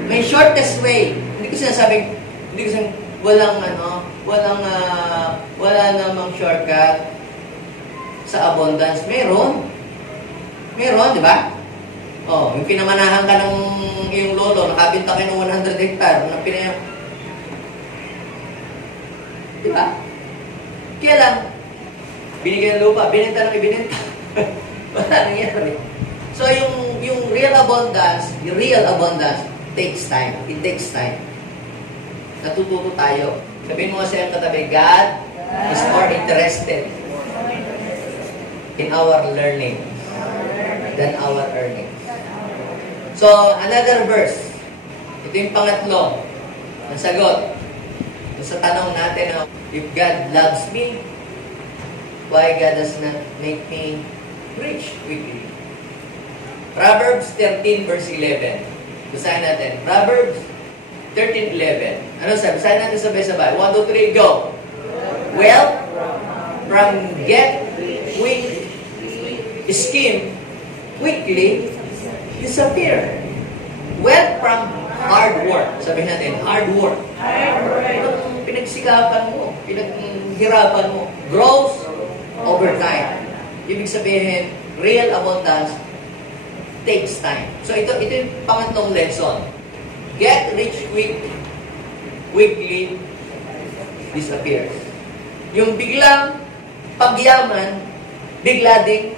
May shortest way. Hindi ko sinasabing, wala namang shortcut sa abundance. Meron, di ba? Oh, yung pinamanahan ka ng iyong lolo, nakabinta kayo ng 100 hectare, di ba? Kaya lang, binigyan ng lupa, binenta ng ibinenta. Wala nangyari. So, yung real abundance takes time. It takes time. Natututo tayo. Sabihin mo nga sa iyong katabi, God is more interested in our learning than our earnings. So, another verse. Ito yung pangatlo. Ang sagot. Sa tanong natin, if God loves me, why God does not make me rich quickly? Proverbs 13 verse 11. Basahin natin. Proverbs 13:11. Ano sabi? Basahin natin sabay-sabay. 1, 2, 3, go! Wealth from get quick scheme quickly disappear. Wealth from hard work. Sabihin natin, hard work. Pinagsikapan mo, pinaghirapan mo, grows over time. Ibig sabihin, real abundance takes time. So ito yung pangatlong lesson. Get rich quickly disappears. Yung biglang pagyaman, bigla ding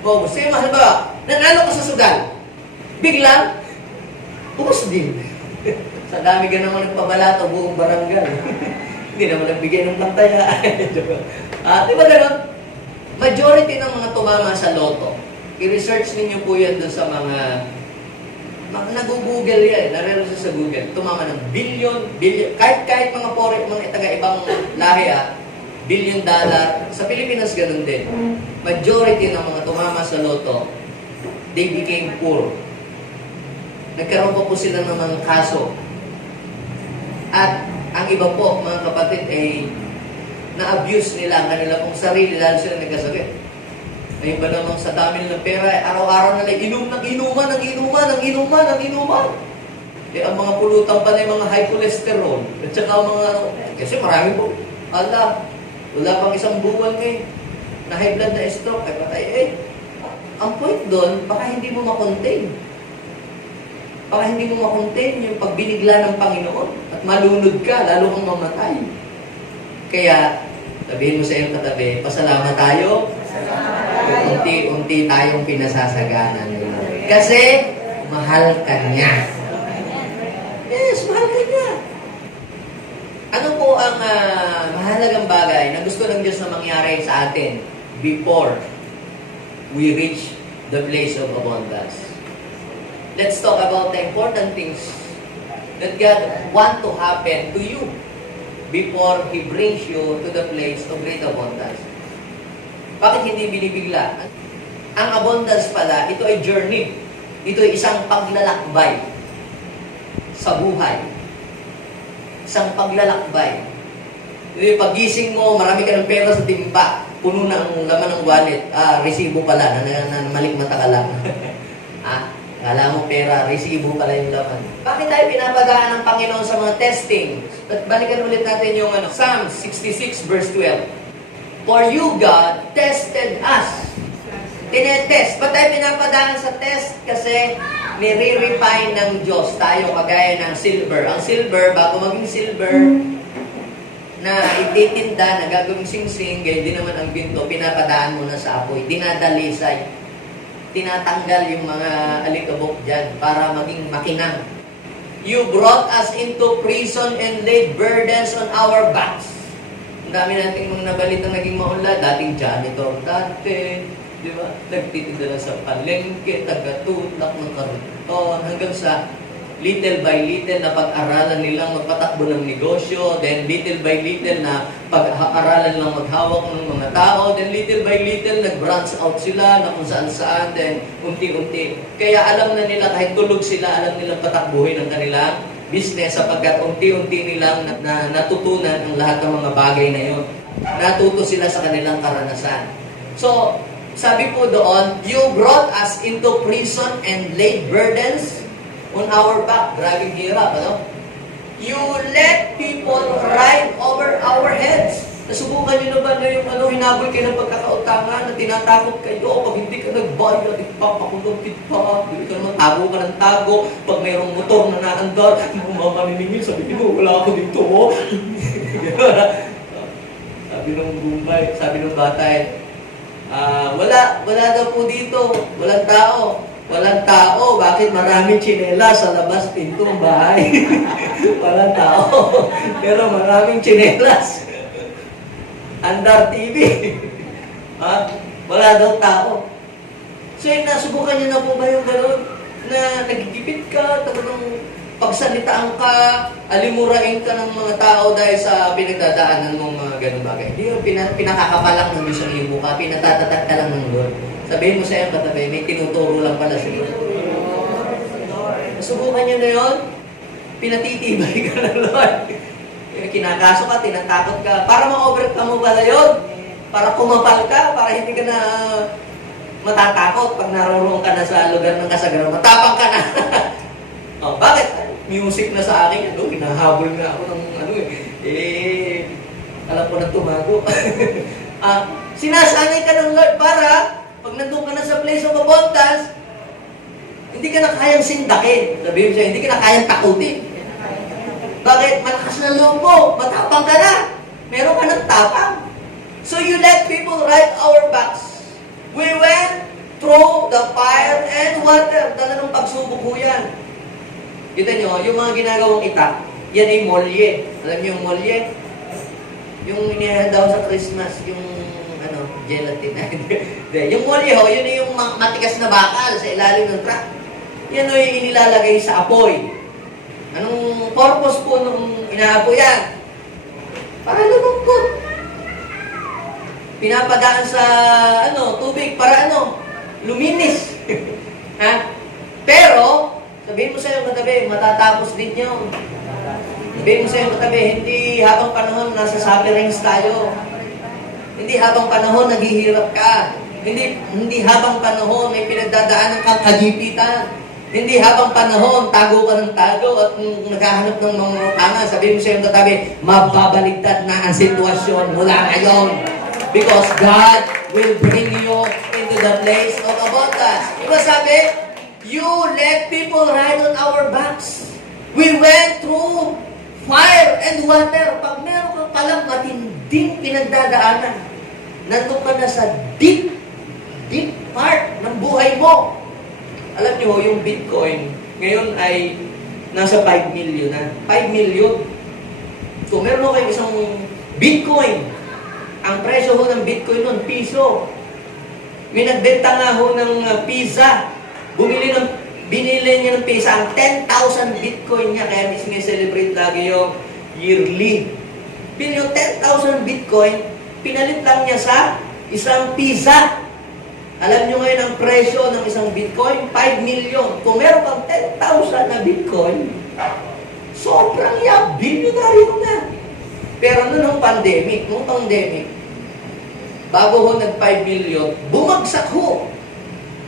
ubos. Sige, mahal ba? Nanalo ka sa sugal. Biglang ubos din. Sa dami ka naman nagpabalato buong barangay. Hindi naman nagbigay ng pantaya. Di ba ganun? Majority ng mga tumama sa loto, i-research ninyo po yan doon sa mga nag-google yan, nare-research sa Google, tumama ng billion, kahit mga mga taga-ibang lahi, $1 billion. Sa Pilipinas, ganun din. Majority ng mga tumama sa loto, they became poor. Nagkaroon pa po sila ng mga kaso. At ang iba po, mga kapatid, ay na-abuse nila ang kanila pong sarili, lalo sila nagkasakit. May iba namang sa dami nilang pera, araw-araw na lang, inuman. Eh, ang mga pulutan pa na yung mga high cholesterol. At saka mga, kasi marami po. Wala pang isang buwan ngayon. Na high blood na stroke, ay patay. Ang point doon, baka hindi mo makontain. Baka hindi mo makontain yung pagbinigla ng Panginoon. At malunod ka, lalo kang mamatay. Kaya, sabihin mo sa iyong katabi, pasalamat tayo. Unti-unti tayong pinasasaganan. Kasi, mahal ka niya. Yes, mahal ka niya. Ano po ang mahalagang bagay na gusto ng Diyos na mangyari sa atin before we reach the place of abundance? Let's talk about the important things that God want to happen to you before He brings you to the place of great abundance. Bakit hindi binibigla? Ang abundance pala, ito ay journey. Ito ay isang paglalakbay sa buhay. Isang paglalakbay. Ito yung pagising mo, marami ka ng pera sa timba, puno ng laman ng wallet. Resibo pala, na malikmata ka lang. Kala mo pera, resibo pala yung laman. Bakit tayo pinapagaan ng Panginoon sa mga testing? At balikan ulit natin yung Psalm 66 verse 12. For you, God, tested us. Tinetest. Ba't tayo pinapadaan sa test? Kasi nire-refine ng Diyos tayo kagaya ng silver. Ang silver, bago maging silver, na ititinda, na gagawing sing-sing, gaya din naman ang ginto, pinapadaan mo na sa apoy. Dinadalisay. Tinatanggal yung mga alikabok dyan para maging makinang. You brought us into prison and laid burdens on our backs. Ang dami nating mga nabalitang naging maunlad. Dating janitor dati, di ba? Nagtitinda lang sa palengke, taga-tulak ng karton, hanggang sa little by little na pag-aralan nilang magpatakbo ng negosyo, then little by little na pag-aralan nilang maghawak ng mga tao, then little by little nag-branch out sila na kung saan-saan, then unti-unti. Kaya alam na nila, kahit tulog sila, alam nilang patakbuhin ang kanilang business sapagkat unti-unti nilang natutunan ang lahat ng mga bagay na yun. Natuto sila sa kanilang karanasan. So, sabi po doon, you brought us into prison and laid burdens on our back. Grabing hirap, ano? You let people ride over our heads. Nasubukan nyo na ba na yung hinabol kayo ng pagkakautangan na tinatakot kayo pag hindi ka nagbayad, ipapakulong kita. Hindi ka naman tago ka ng tago. Pag mayroong motor na naandar, mamaniningin, sabi mo, wala ako dito. Sabi ng Gumbay, sabi ng bata, wala daw po dito, walang tao. Walang tao. Bakit maraming tsinela sa labas pinto ng bahay? Walang tao. Pero maraming tsinelas. Andar TV. Wala daw tao. So nasubukan niyo na po ba yung gano'n? Na nagigipit ka, talagang pagsalitaan ka, alimurain ka ng mga tao dahil sa pinagdadaanan mong mga gano'ng bagay. Hindi yung pinakakapalang ng Diyos ang imo ka, pinatatatak ka lang ng Lord. Sabihin mo sa iyo, katabi, may tinuturo lang pala siya. Nasubukan niyo na yun, pinatitibay ka ng Lord. Kinakaso ka, tinatakot ka, para ma-overcome mo pala yun. Para kumapal ka, para hindi ka na matatakot pag naroon ka na sa lugar ng kasagaran. Matapang ka na. Bakit? Music na sa akin, hinahabol na ako ng alam ko na tumago. Sinasanay ka ng Lord para pag nandun ka na sa place of abundance, hindi ka na kayang sindakin. Sabihin siya, hindi ka na kayang takutin. Bakit? Malakas na loob mo. Matapang ka na. Meron ka ng tapang. So you let people ride our backs. We went through the fire and water. Talagang pagsubok ko yan. Kita nyo, yung mga ginagawang itak, yan ay molye. Alam niyo yung molye? Yung inihanda sa Christmas, yung gelatin. Yung molye ho, yun yung matigas na bakal sa ilalim ng truck. Yan o yung inilalagay sa apoy. Anong purpose po nung inaapoy yan? Para lumungkot. Pinapadaan sa tubig para luminis. Ha? Pero, sabihin mo sa iyo katabi, matatapos din yun. Sabihin mo sa iyo katabi, hindi habang panahon nasa sufferings tayo. Hindi habang panahon naghihirap ka. Hindi habang panahon may pinagdadaanan kang kagipitan. Hindi habang panahon tago ka ng tago at naghahanap ng mga tanga. Sabihin mo sa iyo katabi, mababaligtad na ang sitwasyon mula ngayon. Because God will bring you into the place of abundance. Diba sabi? You let people ride on our backs. We went through fire and water. Pag meron kang palang matinding pinagdadaanan, nandun ka na sa deep part ng buhay mo. Alam niyo, yung Bitcoin, ngayon ay nasa 5 million na. 5 million. So, meron mo kayo isang Bitcoin. Ang presyo ho ng Bitcoin nun, piso. May nagbenta nga ho ng pizza. Binili niya ng pizza ang 10,000 Bitcoin niya. Kaya mismo celebrate lagi yung yearly. Yung 10,000 Bitcoin, pinalit lang niya sa isang pizza. Alam niyo ngayon ang presyo ng isang Bitcoin? 5 million. Kung meron kang 10,000 na Bitcoin, sobrang billionaryo na. Pero nung pandemic, bago ho nag 5 million, bumagsak ho.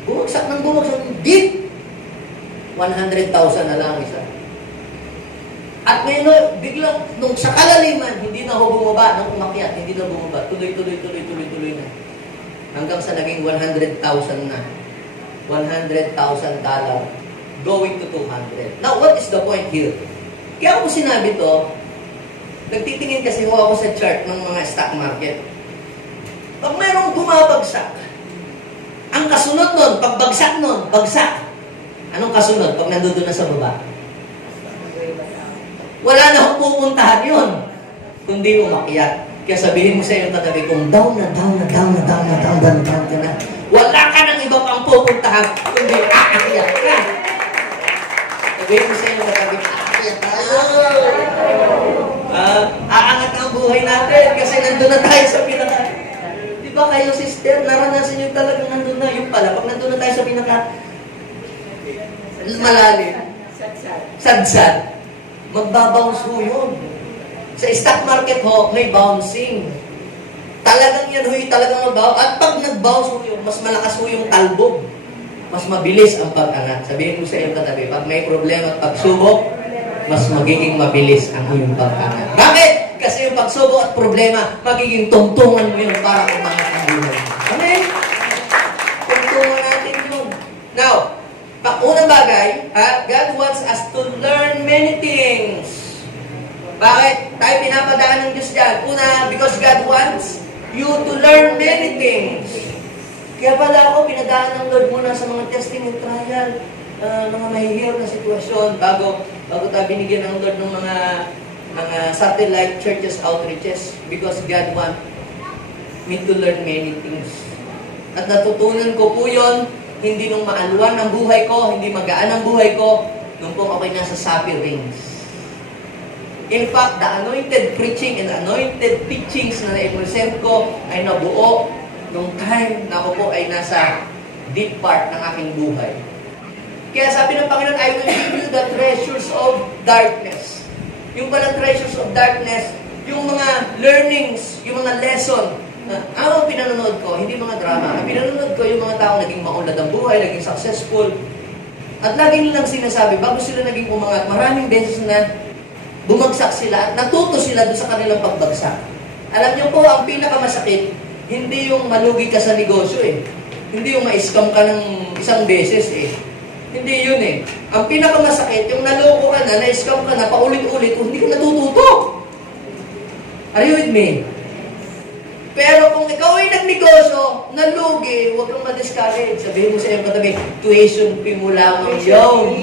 Bumagsak deep. 100,000 na lang isa. At ngayon, biglang, nung sa kalaliman, hindi na ho bumaba, nung umakyat, hindi na bumaba. Tuloy na. Hanggang sa naging 100,000 na. $100,000 going to 200. Now, what is the point here? Kaya ako sinabi to, nagtitingin kasi ho ako sa chart ng mga stock market. Pag mayroong bumabagsak, ang kasunod nun, bagsak. Anong kasunod pag nandun na sa baba? Wala na akong pupuntahan yun, kundi umakyat. Kaya sabihin mo sa iyong katabi, kung down ka na, wala ka ng iba pang pupuntahan, kundi aakyat ka. Sabihin ko sa inyo katabi, aangat ang buhay natin kasi nandun na tayo sa pinaka. Di ba kayo, sister, naranasan nyo talagang nandun na. Yung pala, pag nandun na tayo sa pinaka malalim, sadsad, magbabounce ho yun. Sa stock market ho, may bouncing. Talagang yan ho, talagang mag-bounce. At pag nag-bounce ho yun, mas malakas ho yung talbog. Mas mabilis ang pag-angat. Sabihin ko sa iyo katabi, pag may problema at pagsubok, mas magiging mabilis ang iyong pag-angat. Bakit? Kasi yung pagsubok at problema, magiging tungtungan mo yun para umangat ang buhay. Amen? Tungtungan natin yun. Now, unang bagay, God wants us to learn many things. Bakit? Tayo pinapadaan ng Diyos dyan. Una, because God wants you to learn many things. Kaya pala ako, pinadaan ng Lord muna sa mga testing and trial, mga mahihirap na sitwasyon, bago tayo binigyan ng Lord ng mga satellite churches, outreaches, because God wants me to learn many things. At natutunan ko po yun, hindi nung maalwan ang buhay ko, hindi magaan ang buhay ko, nung po ako'y nasa Sapi Rings. In fact, the anointed preaching and anointed teachings na na-present ko ay nabuo nung time na ako po ay nasa deep part ng aking buhay. Kaya sabi ng Panginoon, I will give you the treasures of darkness. Yung pala treasures of darkness, yung mga learnings, yung mga lesson. Ang pinanonood ko, hindi mga drama. Ang pinanonood ko, yung mga tao naging maunlad ang buhay, naging successful. At lagi nilang sinasabi, bago sila naging umangat, maraming beses na bumagsak sila at natuto sila doon sa kanilang pagbagsak. Alam niyo po, ang pinakamasakit, hindi yung malugi ka sa negosyo eh. Hindi yung ma-scam ka ng isang beses eh. Hindi yun eh. Ang pinakamasakit, yung naloko ka na, na-scam ka na, paulit-ulit, hindi ka natututo. Are you with me? Pero kung ikaw ay nagnegosyo, nalugi, huwag kang ma-discourage. Sabihin mo sa iyong katabi, tuition fee mo lamang yun.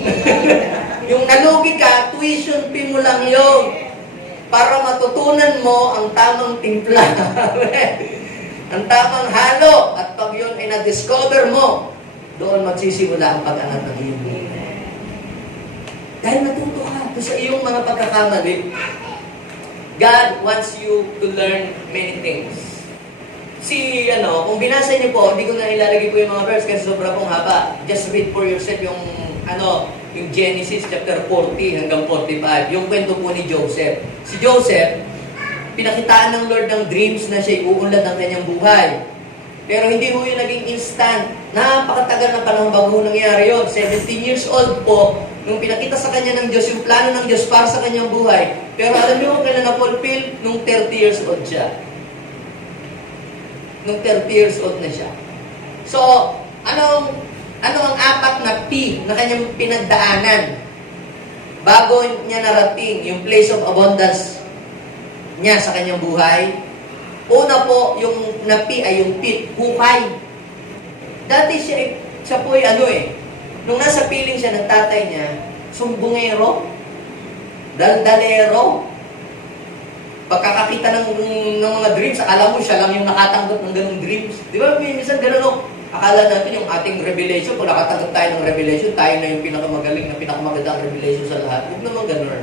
Yung nalugi ka, tuition fee mo lang yun. Para matutunan mo ang tamang timpla. Ang tamang halo. At pag yun ay na-discover mo, doon magsisimula ang pag-angat ng iyong buhay. Dahil natuto ka sa iyong mga pagkakamali, God wants you to learn many things. Kung binasa niyo po, hindi ko na ilalagay po yung mga verse kasi sobra pong haba. Just read for yourself yung Genesis chapter 40 hanggang 45. Yung kwento po ni Joseph. Si Joseph, pinakitaan ng Lord ng dreams na siya iuunlad ng kanyang buhay. Pero hindi mo yun naging instant. Napakatagal ng panahon bago nangyari yun. 17 years old po, nung pinakita sa kanya ng Diyos, yung plano ng Diyos para sa kanyang buhay. Pero alam niyo kung kailan na-fulfill? Nung 30 years old siya. Nung 30 years old na siya. So, ano ang apat na P na kanyang pinagdaanan bago niya narating yung place of abundance niya sa kanyang buhay? Una po, yung na P ay yung pit, hukay. Dati siya po ay nung nasa piling siya ng tatay niya, sumbungero, daldalero. Pagkakakita ng mga dreams, akala mo siya lang yung nakatanggap ng ganung dreams. Di ba, minsan ganun, akala natin yung ating revelation, kung nakatanggap tayo ng revelation, tayo na yung pinakamagaling na pinakamagandang revelation sa lahat. Huwag naman ganun.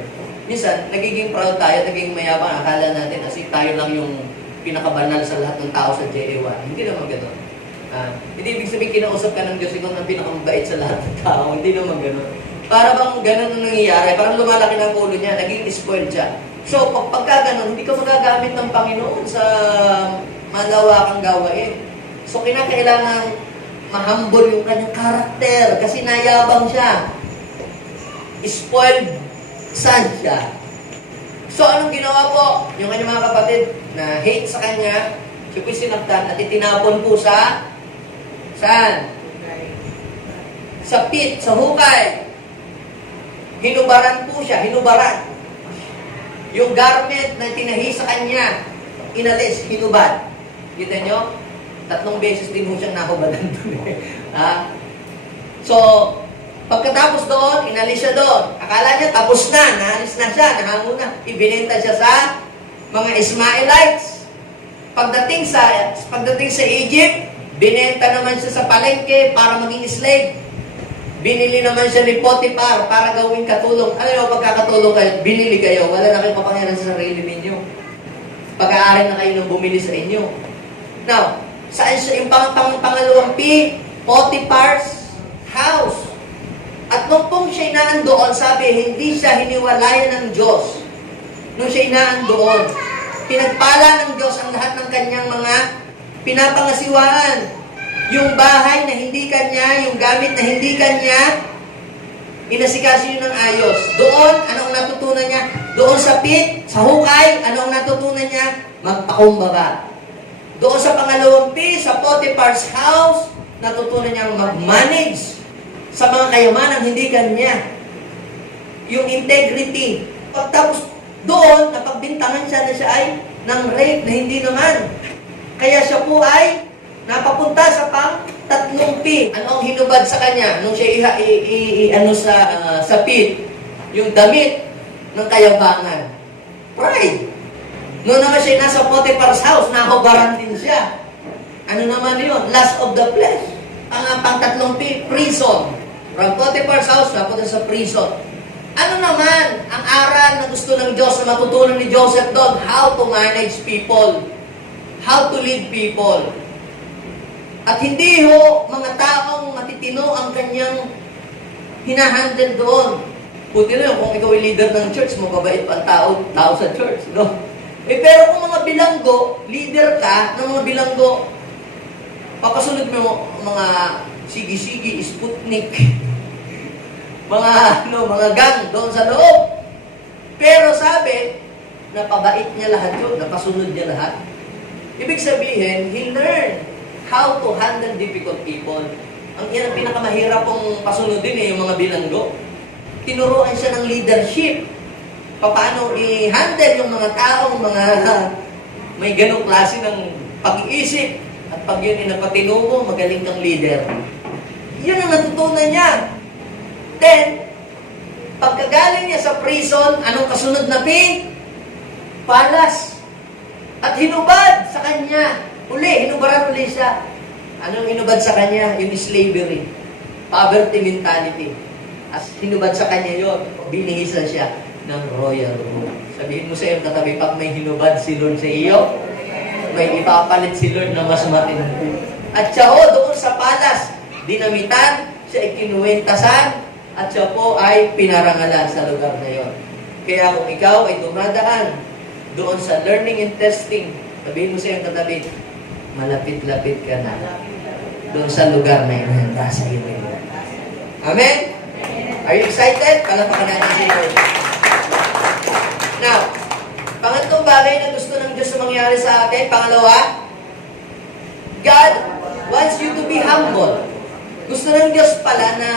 Minsan, nagiging proud tayo, nagiging mayabang, akala natin, kasi tayo lang yung pinakabanal sa lahat ng tao sa JA1. Hindi naman ganun. Hindi ibig sabihin, kinausap ka ng Diyos, ikaw ang pinakamabait sa lahat ng tao. Hindi naman ganun. Para bang ganun ang nangyayari, parang lumalaki ng ulo niya, naging spoiled siya. So, pagka ganun, hindi ka magagamit ng Panginoon sa malawakang gawain. So, kinakailangan mahambol yung kanyang karakter kasi nayabang siya. Spoiled son siya. So, anong ginawa po? Yung kanyang mga kapatid na hate sa kanya, siya po'y sinaktan at itinapon po sa saan? Sa pit, sa hukay. Hinubaran po siya, hinubaran. Yung garment na tinahi sa kanya, inalis, hinubad. Kita nyo? 3 beses din mo siyang nahubadan doon. So, pagkatapos doon, inalis siya doon. Akala niya tapos na, naalis na siya, nahango na. Ibinenta siya sa mga Ismaelites. Pagdating sa Egypt, binenta naman siya sa palengke para maging slave. Binili naman siya ni Potiphar para gawing katulong. Ano yung pagkakatulong kayo? Binili kayo. Wala na kayong kapangyarihan sa sarili ninyo. Pag-aari na kayo nung bumili sa inyo. Now, saan siya yung pangalawang P? Potiphar's house. At nung pong siya naandoon, sabi, hindi siya hiniwalayan ng Diyos. Nung siya naandoon, pinagpala ng Diyos ang lahat ng kanyang mga pinapangasiwaan. Yung bahay na hindi kanya, yung gamit na hindi kanya, inasikaso yun ng ayos. Doon, anong natutunan niya? Doon sa pit, sa hukay, anong natutunan niya? Magpakumbaba. Doon sa pangalawang P, sa Potiphar's house, natutunan niyang mag-manage sa mga kayamanang hindi kanya. Yung integrity. Pagtapos doon, napagbintangan siya na siya ay ng rape na hindi naman. Kaya siya po ay napapunta sa tatlong P. Ano ang hinubad sa kanya? Nung siya sa pit, yung damit ng kayabangan. Pride. Noon naman siya nasa Potiphar's house, nahubaran din siya. Ano naman yun? Lust of the flesh. Ang tatlong P, prison. From Potiphar's house, napunta sa prison. Ano naman ang aral na gusto ng Diyos na matutunan ni Joseph doon? How to manage people. How to lead people. At hindi ho mga taong matitino ang kanyang hinahandle doon. Puti na yun, kung ikaw ay leader ng church, mababait pa ang tao sa church, no? Pero kung mga bilanggo, leader ka ng mga bilanggo, papasunod mo mga sige-sige, Sputnik, mga gang doon sa loob. Pero sabi, napabait niya lahat yun, napasunod niya lahat. Ibig sabihin, he learned how to handle difficult people. Ang pinakamahirap pong pasunodin yung mga bilanggo. Tinuruan siya ng leadership. Paano i-handle yung mga taong may ganong klase ng pag-iisip. At pag yun napatino mo, magaling kang leader. Yun ang natutunan niya. Then, pagkagaling niya sa prison, anong kasunod na P? Palas. At hinubad sa kanya. Hinubaran uli siya. Anong hinubad sa kanya? Yung slavery. Poverty mentality. As hinubad sa kanya yun, binihisa siya ng royal rule. Sabihin mo sa iyong katabi, pag may hinubad si Lord sa iyo, may ipapalit si Lord na mas matindi. At siya doon sa palas, dinamitan, siya ikinuwentasan, at siya po ay pinarangalan sa lugar na yon. Kaya kung ikaw ay dumadaan doon sa learning and testing, sabihin mo sa iyong katabi, malapit-lapit ka na doon sa lugar na inahanda sa iyo. Amen? Are you excited? Palapakan natin si Lord. Now, pangatlong bagay na gusto ng Diyos na mangyari sa atin, pangalawa, God wants you to be humble. Gusto ng Diyos pala na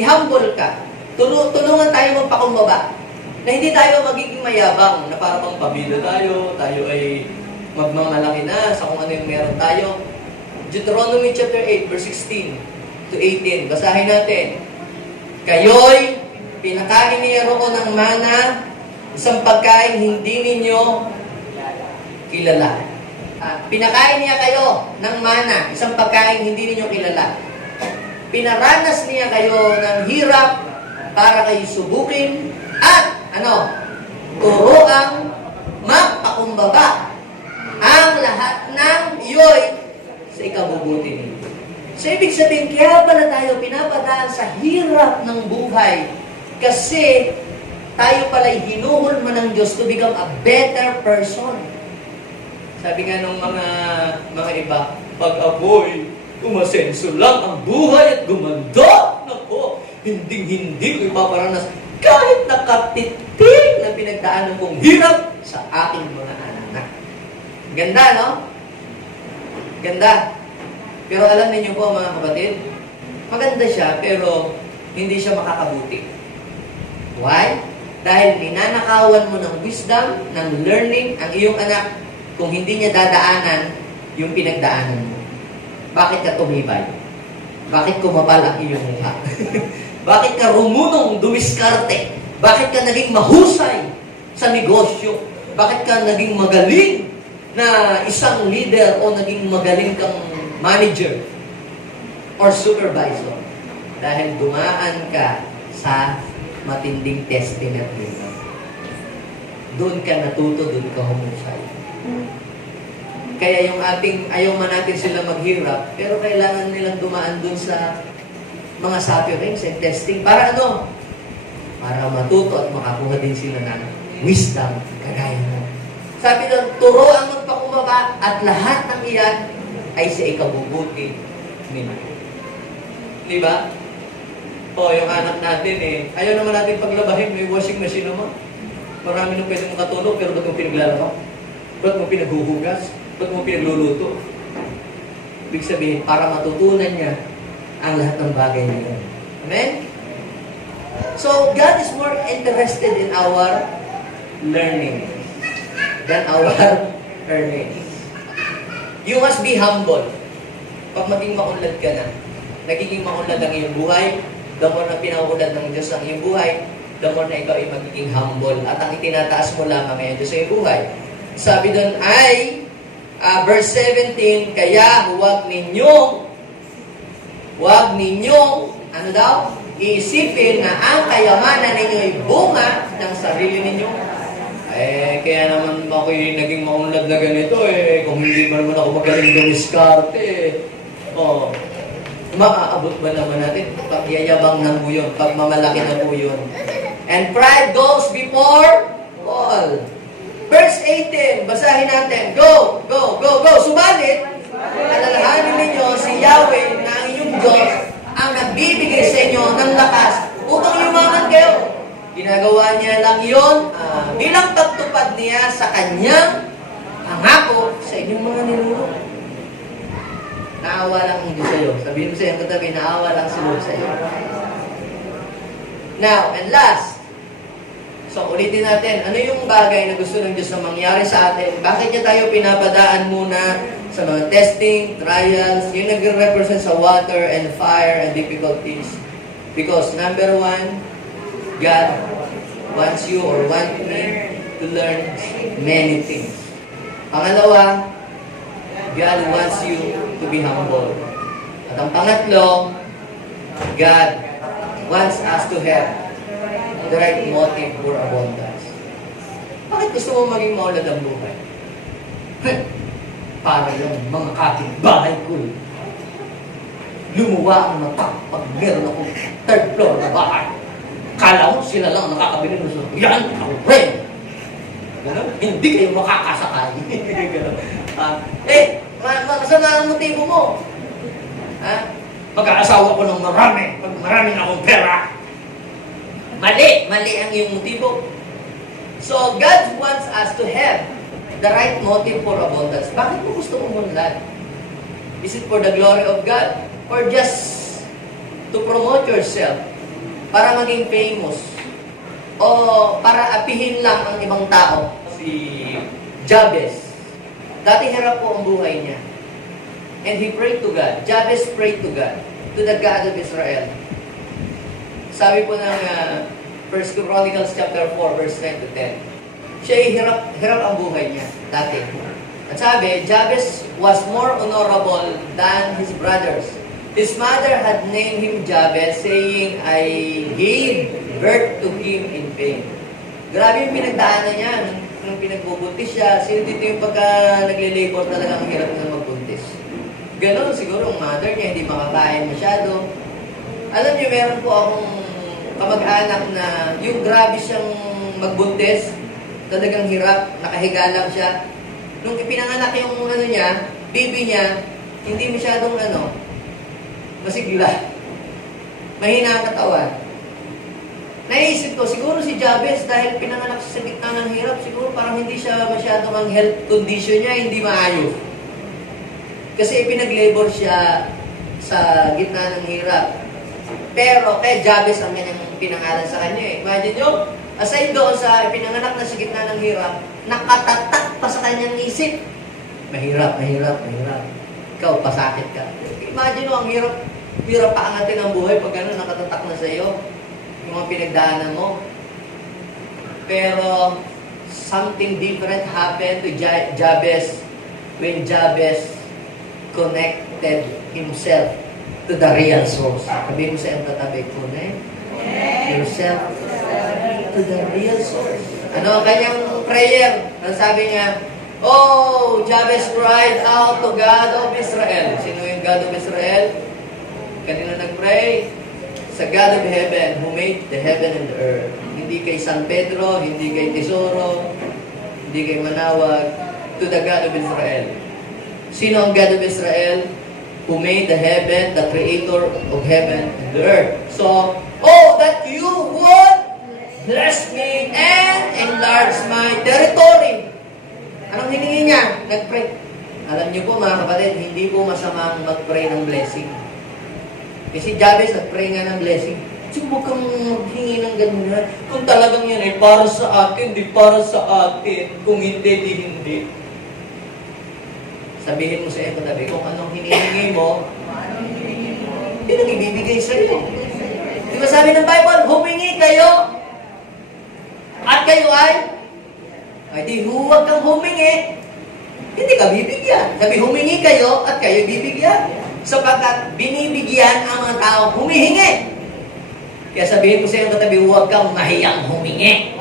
i-humble ka. Tulungan tayo magpakumbaba. Na hindi tayo magiging mayabang, na para bang pabila tayo ay magmamalaki na sa kung ano yung meron tayo. Deuteronomy chapter 8, verse 16 to 18. Basahin natin. Kayo'y pinakain niya roon ng mana, isang pagkain hindi ninyo kilala. Pinakain niya kayo ng mana, isang pagkain hindi ninyo kilala. Pinaranas niya kayo ng hirap para kayo subukin at turuang magpakumbaba ang lahat ng iyo'y sa ikabubuti ninyo. So, ibig sabihin, kaya pala tayo pinapadaan sa hirap ng buhay kasi tayo pala'y hinuhulma ng Diyos to become a better person. Sabi nga ng mga iba, pag ako'y umasenso lang ang buhay at gumanda, nako, hindi ko ipaparanas kahit nakatitig na pinagdaanan kong hirap sa aking mga anak. Ganda, no? Ganda. Pero alam niyo po mga kapatid, maganda siya pero hindi siya makakabuti. Why? Dahil ninanakawan mo ng wisdom, ng learning, ang iyong anak kung hindi niya dadaanan yung pinagdaanan mo. Bakit ka tumibay? Bakit kumapal ang iyong mukha? Bakit ka rumunong dumiskarte? Bakit ka naging mahusay sa negosyo? Bakit ka naging magaling na isang leader o naging magaling kang manager or supervisor? Dahil dumaan ka sa matinding testing at hirap. Doon ka natuto, doon ka humusay. Kaya yung ayaw man natin sila maghirap, pero kailangan nilang dumaan doon sa mga sufferings and testing. Para ano? Para matuto at makakuha din sila ng wisdom, kagaya mo. Sabi doon, turo ang magpakumbaba at lahat ng iyan ay sa ikabubuti nila. Di ba? O, yung anak natin ayaw naman natin paglabahin, may washing machine naman. Marami nang pwede mong katulog, pero ba't mo pinaglalaba? Ba't mo pinaghuhugas? Ba't mo pinagluluto? Ibig sabihin, para matutunan niya ang lahat ng bagay na yun. Amen? So, God is more interested in our learning than our earnings. You must be humble. Pag maging maunlad ka na, nagiging maunlad ang iyong buhay, the more na pinauunlad ng Diyos ang iyong buhay, the more na ikaw ay magiging humble. At ang itinataas mo lamang ngayon Diyos sa iyong buhay. Sabi doon ay, verse 17, kaya huwag ninyong, ano daw? Iisipin na ang kayamanan ninyo ay bunga ng sarili ninyo. Kaya naman ako naging maunlad na ganito kung hindi man ako magaling dumiskarte. Maaabot ba naman natin? Pagyayabang na po yun, pagmamalaki na po yun. And pride goes before all. Verse 18, basahin natin. Go! Subalit, alalahanin ninyo si Yahweh na ang inyong Diyos ang nagbibigay sa inyo ng lakas upang yumaman kayo. Ginagawa niya lang yun bilang pagtupad niya sa kanyang pangako sa inyong mga ninuno. Naawa lang ang Diyos sa iyo. Sabihin mo sa iyong katabi, naawa lang si Lord sa iyo. Now, and last, so ulitin natin, ano yung bagay na gusto ng Diyos na mangyari sa atin? Bakit niya tayo pinapadaan muna sa mga testing, trials, yung nag-represent sa water and fire and difficulties? Because number one, God wants you or want me to learn many things. Pangalawa, God wants you to be humble. At ang pangatlo, God wants us to have the right motive for abundance. Bakit gusto mo maging maulad ang buhay? Para yung mga kapitbahay ko lumuwa ang mata pag meron akong third floor na bahay. Kala mo sila lang nakakabili ng susunod. Yan, ako rin! Ganun? Hindi kayo makakasakay. Ganun. Masama ang motibo mo. Mag-aasawa ko ng marami. Pag marami na akong pera. Mali ang iyong motibo. So, God wants us to have the right motive for abundance. Bakit mo gusto mong munlad? Is it for the glory of God? Or just to promote yourself? Para maging famous? O para apihin lang ang ibang tao? Si Jabez. Dati hirap po ang buhay niya. And he prayed to God. Jabez prayed to God. To the God of Israel. Sabi po ng 1 Chronicles chapter 4, verse 9 to 10. Siya ay hirap ang buhay niya dati. At sabi, Jabez was more honorable than his brothers. His mother had named him Jabez, saying, I gave birth to him in pain. Grabe yung pinagdaanan niya nung pinagbubuntis siya. Sino dito yung pagka nagle-labor talaga ang hirap na magbuntis? Ganon siguro ang mother niya, hindi makakain masyado. Alam niyo, meron po akong kamag-anak na yung grabe siyang magbuntis, talagang hirap, nakahiga lang siya. Nung ipinanganak yung niya, baby niya, hindi masyadong masigla. Mahina ang katawan. Naisip ko, siguro si Jabez, dahil pinanganak sa gitna ng hirap, siguro parang hindi siya masyadong ang health condition niya, hindi maayos. Kasi pinag-labor siya sa gitna ng hirap. Pero kay Jabez ang kanyang pinangalan sa kanya. Imagine nyo, aside doon sa pinanganak na sa gitna ng hirap, nakatatak pa sa kanyang isip. Mahirap. Ikaw, pasakit ka. Imagine mo, ang hirap paangatin ang buhay pag nakatatak na sa iyo. Yung mga pinagdaanan mo. Pero, something different happened to Jabez when Jabez connected himself to the real source. Sabihin mo sa iyong katabi, connect yourself to the real source. Ano ang kanyang prayer? Ang sabi niya, oh, Jabez cried out to God of Israel. Sino yung God of Israel? Kanina nag-pray? Sa God of heaven, who made the heaven and the earth. Hindi kay San Pedro, hindi kay Tesoro, hindi kay Manawag, to the God of Israel. Sino ang God of Israel? Who made the heaven, the creator of heaven and the earth. So, oh, that you would bless me and enlarge my territory. Anong hiningi niya? Nag-pray. Alam niyo po mga kapatid, hindi po masamang mag-pray ng blessing. Kasi Jabez nag-pray nga ng blessing. Huwag kang maghingi ng ganyan. Kung talagang yan ay para sa atin, di para sa atin. Kung hindi, di hindi. Sabihin mo sa iyo katabi, kung anong hinihingi mo, yun ang ibibigay sa iyo. Di ba sabi ng Bible, humingi kayo, at kayo ay di huwag kang humingi, hindi ka bibigyan. Sabi, humingi kayo, at kayo bibigyan. Sapagkat binibigyan ang mga tao humihingi. Kaya sabihin ko sa iyo katabi, huwag kang mahiyang humingi.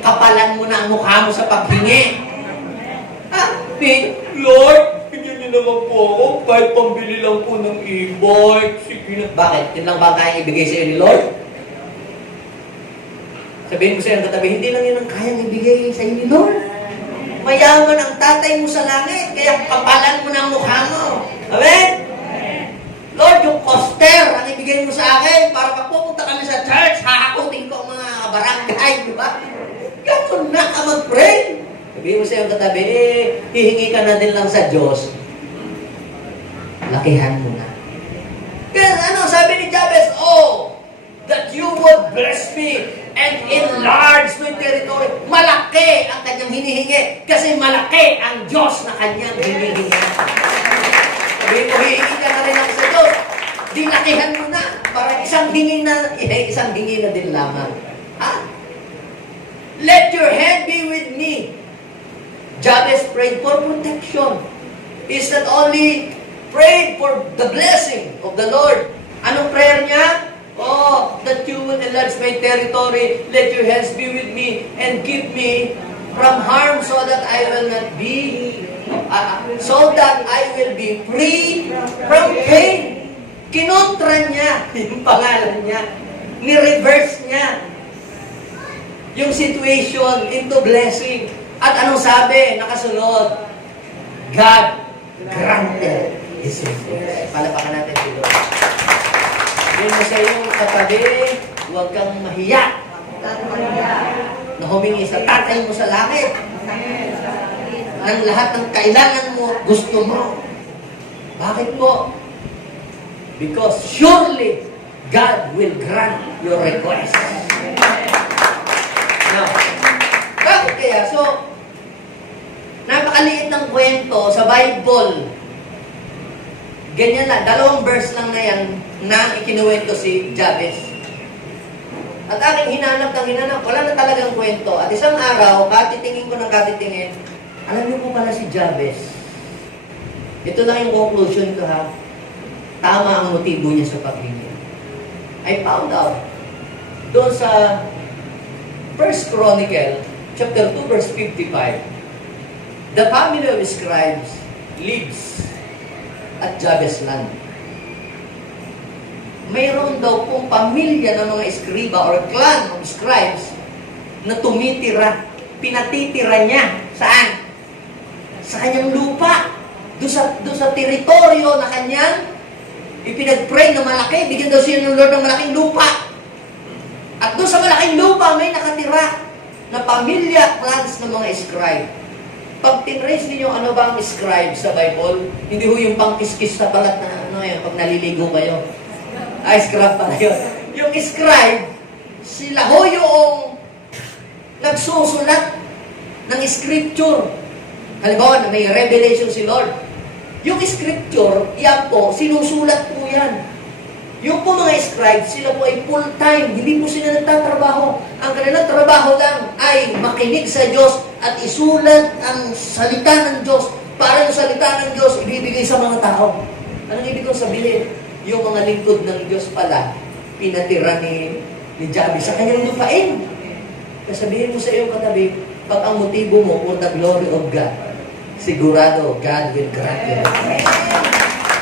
Kapalan mo na ang mukha mo sa paghingi. Lord, bigyan niyo naman po ako kahit pambili lang po ng e-bike. Sige na. Bakit? Yun lang ba kayang ibigay sa iyo ni Lord? Sabihin mo sa iyo katabi, hindi lang yun ang kayang ibigay sa iyo ni Lord. Mayaman ang tatay mo sa langit, kaya kapalan mo na ang mukha mo. Amen? Lord, yung coaster ang ibigay mo sa akin para pag pupunta kami sa church, hahakutin ko ang mga barangay, di ba? Ganun na ka mag-pray. Sabihin mo sa iyong katabi, hihingi ka na din lang sa Diyos. Lakihan mo na. Kaya ano, sabi ni Jabez, oh, that you would bless me and enlarge my territory. Malaki ang kanyang hinihingi kasi malaki ang Diyos na kanyang hinihingi. Sabihin mo, hihingi ka na rin lang sa Diyos. Dilakihan mo na. Para isang hingi na din lamang. Ha? Let your hand be with me. Jabez prayed for protection. He's not only prayed for the blessing of the Lord. Anong prayer niya? Oh, that you will enlarge my territory. Let your hands be with me and keep me from harm so that I will not be, so that I will be free from pain. Kinontra niya yung pangalan niya. Ni-reverse niya yung situation into blessing. At anong sabi? Nakasunod. God granted His request. Palapakan natin si Lord. Yun mo sa iyong katabi, huwag kang mahiya na humingi sa tatay mo sa langit ng lahat ng kailangan mo, gusto mo. Bakit po? Because surely God will grant your request. Now, bakit kaya? So, napakaliit ng kwento sa Bible. Ganyan lang, 2 verse lang na yan na ikinuwento si Jabez. At aking hinanap, wala na talagang kwento. At isang araw, katitingin ko ng katitingin, alam niyo po pala si Jabez. Ito lang yung conclusion ko ha. Tama ang motibo niya sa paghingi. I found out doon sa 1 Chronicle, chapter 2, verse 55, the family of scribes lives at Jabez land. Mayroon daw pong pamilya ng mga eskriba or clan of scribes na tumitira, pinatitira niya. Saan? Sa kanyang lupa. Doon sa teritoryo na kanyang ipinag-pray na malaki. Bigyan daw siya ng Lord ng malaking lupa. At doon sa malaking lupa may nakatira na pamilya, clans ng mga scribe. Pag tinrace ninyo ano ba ang scribe sa Bible, hindi ho yung pangkiskis sa balat na ano yun, pag naliligo kayo. Scribe pala yun. Yung scribe, sila ho yung nagsusulat ng scripture. Halimbawa, may revelation si Lord. Yung scripture, yan po, sinusulat po yan. Yung po mga scribes, sila po ay full-time. Hindi po sila nagtatrabaho. Ang kanilang trabaho lang ay makinig sa Diyos at isulat ang salita ng Diyos para yung salita ng Diyos ibibigay sa mga tao. Anong ibig kong sabihin? Yung mga lingkod ng Diyos pala, pinatira ni Jabez sa kanyang lupain. Sabihin mo sa iyong katabi, pag ang motibo mo for the glory of God, sigurado, God will grant you.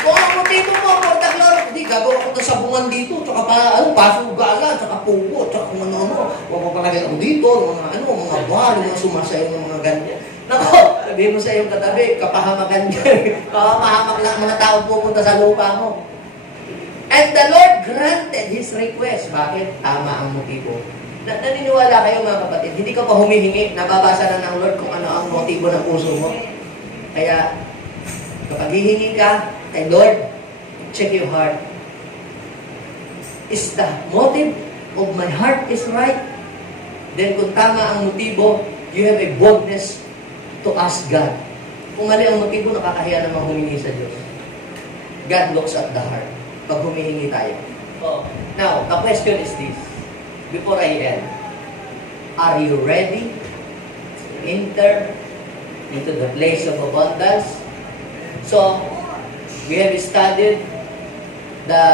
Kung ang motibo mo for the glory, hindi, gagawa ko na sabungan dito, tsaka pasugala, tsaka pupo, tsaka kung ano-ano, huwag mo palagay ako dito, mga bal, mga sumasayo ng mga ganyan. Nako, sabihin mo sa iyong katabi, kapahamakan yan. Kapamahamak lang mga tao pupunta sa lupa mo. And the Lord granted His request. Bakit? Tama ang motibo. Naniniwala kayo mga kapatid, hindi ka pa humihingi, nababasa na ng Lord kung ano ang motibo ng puso mo. Kaya, kapag hihingi ka kay Lord, check your heart. Is the motive of my heart is right? Then kung tama ang motibo, you have a boldness to ask God. Kung mali ang motibo, nakakahiya naman humingi sa Diyos. God looks at the heart pag humihingi tayo. So, now, the question is this. Before I end, are you ready to enter into the place of abundance? So, we have studied the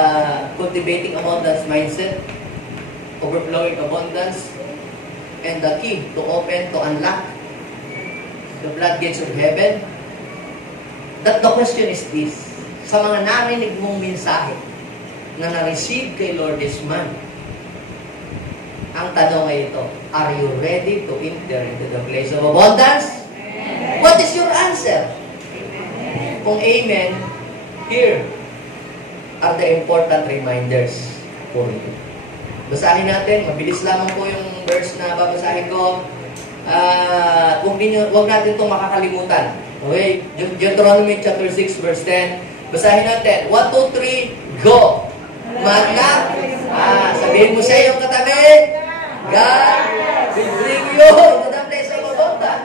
cultivating abundance mindset, overflowing abundance, and the key to open, to unlock the floodgates of heaven. That the question is this. Sa mga narinig mong mensahe na na-receive kay Lord this month, ang tanong ay ito, are you ready to enter into the place of abundance? Amen. What is your answer? Amen. Kung amen, here are the important reminders for you. Basahin natin, mabilis lamang po yung verse na babasahin ko. Huwag natin itong makakalimutan. Okay? Deuteronomy chapter 6 verse 10. Basahin natin. 1, 2, 3, go! Sabihin mo sa iyong katabi, God will bring you into the place of abundance.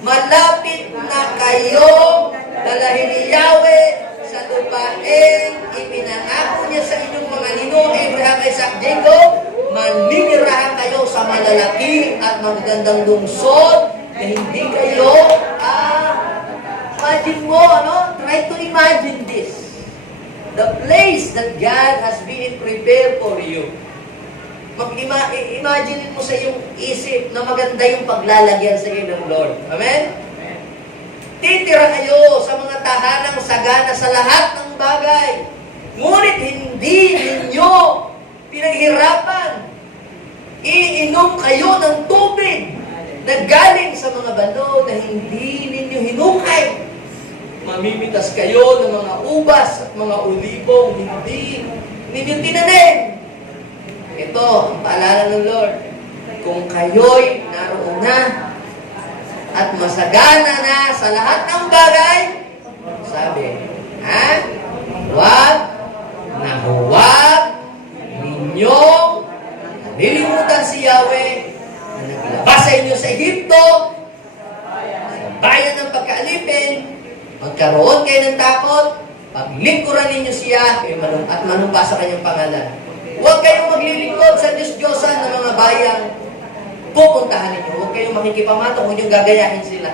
Malapit na kayong dalahin ni Yahweh sa lupain, ipinangako niya sa inyong mga ninong Abraham, Isaac, Jacob, maninirahan kayo sa malalaki at magagandang lungsod na hindi kayo, imagine mo, try to imagine this. The place that God has been prepared for you. Imagine mo sa iyong isip na maganda yung paglalagyan sa iyo ng Lord. Amen? Titira kayo sa mga tahanang sagana sa lahat ng bagay. Ngunit hindi ninyo pinaghirapan. Iinom kayo ng tubig na galing sa mga bando na hindi ninyo hinukay. Mamimitas kayo ng mga ubas at mga ulibong hindi ninyo tinanim. Ito ang paalala ng Lord. Kung kayo'y naroon na at masagana na sa lahat ng bagay, sabi, huwag ninyong nalilimutan si Yahweh na naglabas sa inyo sa Egypto, sa bayan ng pagkaalipin, magkaroon kayo ng takot, paglingkuran ninyo siya, at manumpa sa kanyang pangalan. Huwag kayong maglilingkod sa Diyos-Diyosan ng mga bayang pupuntahan ninyo. Huwag kayong makikipamatok, huwag niyong gagayahin sila.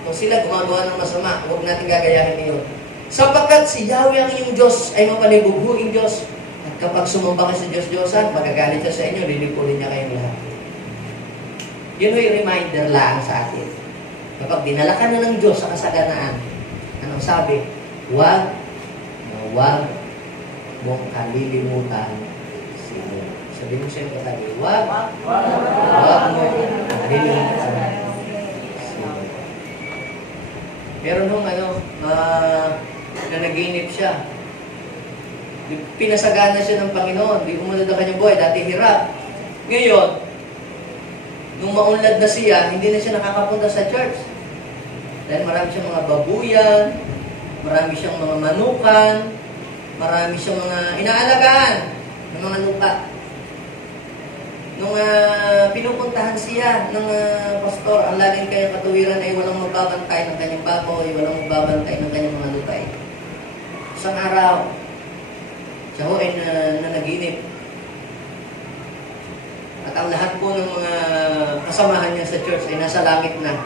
Kung sila gumagawa ng masama, huwag natin gagayahin niyo. Sapagkat si Yahweh ang inyong Diyos ay mapalibughuing Diyos. At kapag sumamba ka sa Diyos-Diyosan, magagalit siya sa inyo, lilipulin niya kayong lahat. Yun yung reminder lang sa atin. Kapag dinala ka na ng Diyos sa kasaganaan, anong sabi? Huwag mong kalilimutan si Lord. Sabi mo sa iyo katabi, huwag mong kalilimutan si Lord. Meron nung na naginip siya. Pinasagana siya ng Panginoon. Di umunod ang kanyang buhay. Dati hirap. Ngayon, nung maunlad na siya, hindi na siya nakakapunta sa church. Dahil marami siyang mga babuyan, marami siyang mga manukan, marami siyang mga inaalagaan ng mga lupa. Nung pinupuntahan siya ng pastor, ang laging kanyang katuwiran ay walang magbabantay ng kanyang baboy, walang magbabantay ng kanyang mga lupay. Isang araw, siya ho ay nanaginip. At ang lahat po ng mga kasamahan niya sa church ay nasa langit na.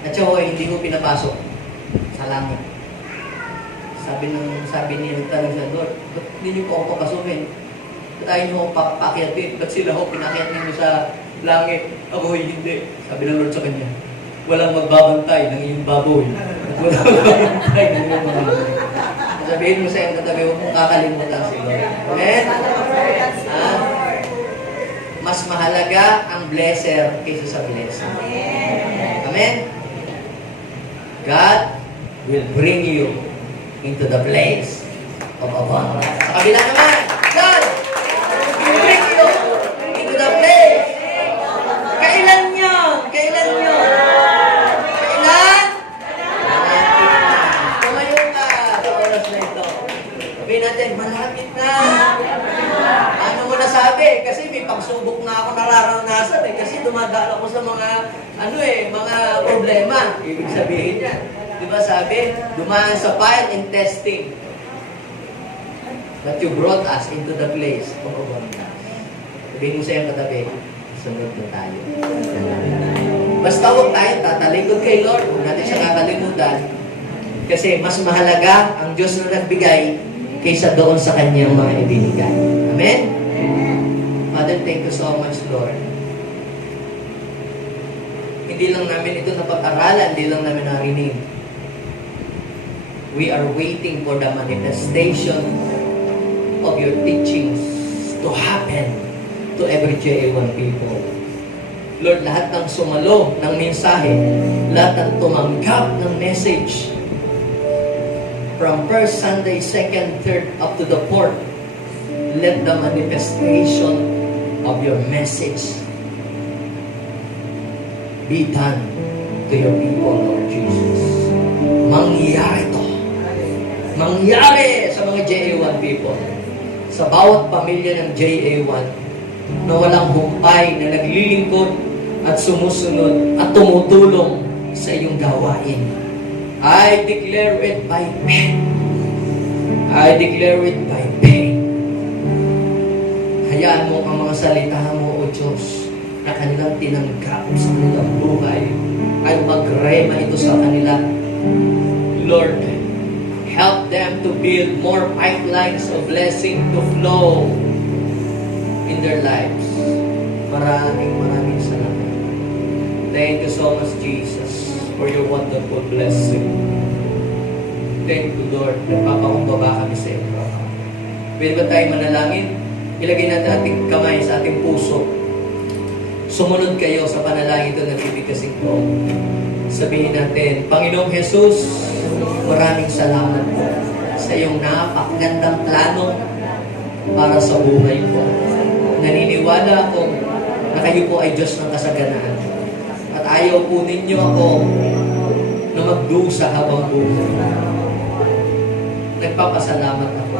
At siya ho ay hindi mo pinapasok sa langit. sabi niya, nagtanong siya, Lord, ba't hindi niyo po ako papasukin? Ba't ayaw niyo ako pakiatin? Ba't sila ako pinakiat niyo sa langit? Ako hindi. Sabi ng Lord sa kanya, walang magbabantay ng iyong baboy. Walang magbabantay ng iyong mga baboy. Sabihin mo sa iyong katabi, huwag mong kakalimutan si Lord. Amen? Mas mahalaga ang blesser kaysa sa blessing. Amen? God will bring you into the place of abundance. Sa kabila naman, God will bring you into the place. Kailan yun? Kailan yun? Kailan? Tumayo ka sa oras na ito. Sabihin natin, malapit na. Ano mo nasabi? Kasi may pagsubok na ako nararanasan eh. Kasi dumadaan ako sa mga mga problema. Ibig sabihin niya. Di ba sabi? Dumaan sa fire and testing. But you brought us into the place of abundance. Sabihin mo sa iyong katabi, sunod na tayo. Basta huwag tayo tatalikod kay Lord. Huwag natin siya kakalimutan. Kasi mas mahalaga ang Diyos na nagbigay kaysa doon sa kanyang mga ibinigay. Amen? Father, thank you so much, Lord. Hindi lang namin ito napag-aralan, hindi lang namin narinig. We are waiting for the manifestation of your teachings to happen to every JA1 people. Lord, lahat ng sumalo ng mensahe, lahat ng tumanggap ng message, from first Sunday, second, third, up to the fourth, let the manifestation of your message be done to your people, Lord Jesus. Mangyari to. Mangyari sa mga JA1 people. Sa bawat pamilya ng JA1 na walang humpay, na naglilingkod at sumusunod at tumutulong sa iyong gawain. I declare it by faith. I declare it by faith. Hayaan mo ang mga salita mo, O Diyos, na kanilang tinanggap sa kanilang buhay ay magrema ito sa kanila. Lord, help them to build more pipelines of blessing to flow in their lives. Maraming salamat. Thank you so much, Jesus, for your wonderful blessing. Thank you, Lord. Nagpapakumbaba kami sa iyo. Pwede ba tayo manalangin? Ilagay natin ating kamay sa ating puso. Sumunod kayo sa panalangin ito na bibigkasin ko. Sabihin natin, Panginoong Jesus, maraming salamat po sa iyong napakagandang plano para sa buhay ko. Naniniwala ako na kayo po ay Diyos ng kasaganaan. At ayaw po ninyo ako na magdusa habang buhay. Nagpapasalamat ako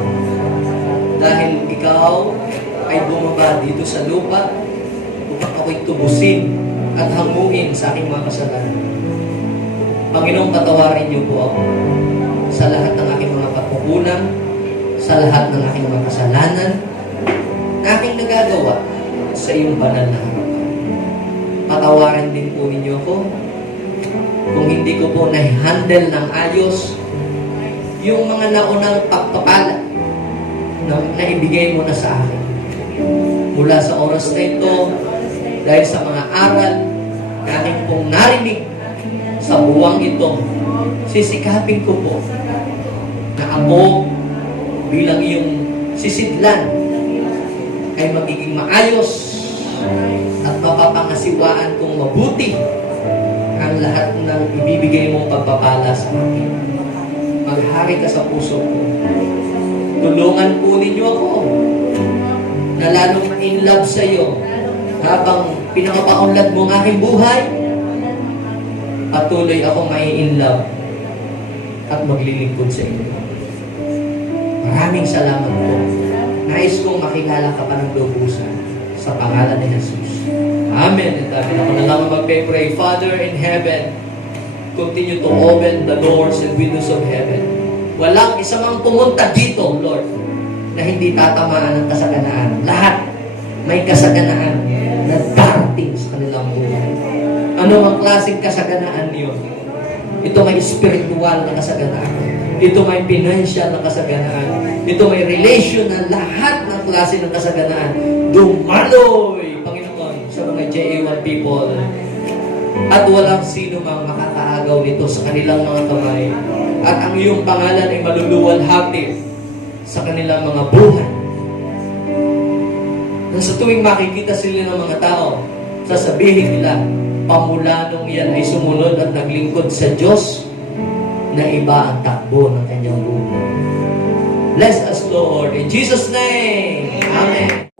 dahil ikaw ay bumaba dito sa lupa upang ako'y tubusin at hanguin sa aking mga kasalanan. Panginoon, patawarin niyo po ako sa lahat ng aking mga pagkukulang, sa lahat ng aking mga kasalanan na aking nagagawa sa iyong banal na harapan. Patawarin din po ninyo ako kung hindi ko po na-handle ng ayos yung mga naunang pagpapala na ibigay mo na sa akin. Mula sa oras na ito, dahil sa mga aral na aking pong narinig sa buwang ito, sisikapin ko po na ako bilang iyong sisidlan ay magiging maayos at mapapangasiwaan kong mabuti ang lahat ng ibibigay mong pagpapala sa akin. Maghari ka sa puso ko. Tulungan po ninyo ako na lalong in love sa iyo habang pinakapaunlad mo ang aking buhay. Patuloy ako mai-in love at maglilingkod sa inyo. Maraming salamat po. Nais kong makilala ka pa ng lubusan sa pangalan ni Jesus. Amen. At ako na lang magpe-pray. Father in heaven, continue to open the doors and windows of heaven. Walang isa mang pumunta dito, Lord, na hindi tatamaan ng kasaganaan. Lahat may kasaganaan na darating sa kanilang buhay. Ano ang klaseng kasaganaan niyo? Ito may spiritual na kasaganaan. Ito may financial na kasaganaan. Ito may relation na lahat ng klase ng kasaganaan. Dumaloy, Panginoon, sa mga JA1 people. At walang sino mang makakaagaw nito sa kanilang mga kamay. At ang iyong pangalan ay maluluwalhati sa kanilang mga buhay. Na sa tuwing makikita sila ng mga tao, sasabihin nila, pamulanong yan ay sumunod at naglingkod sa Diyos na iba ang takbo ng kanyang buhay. Bless us, Lord. In Jesus' name. Amen.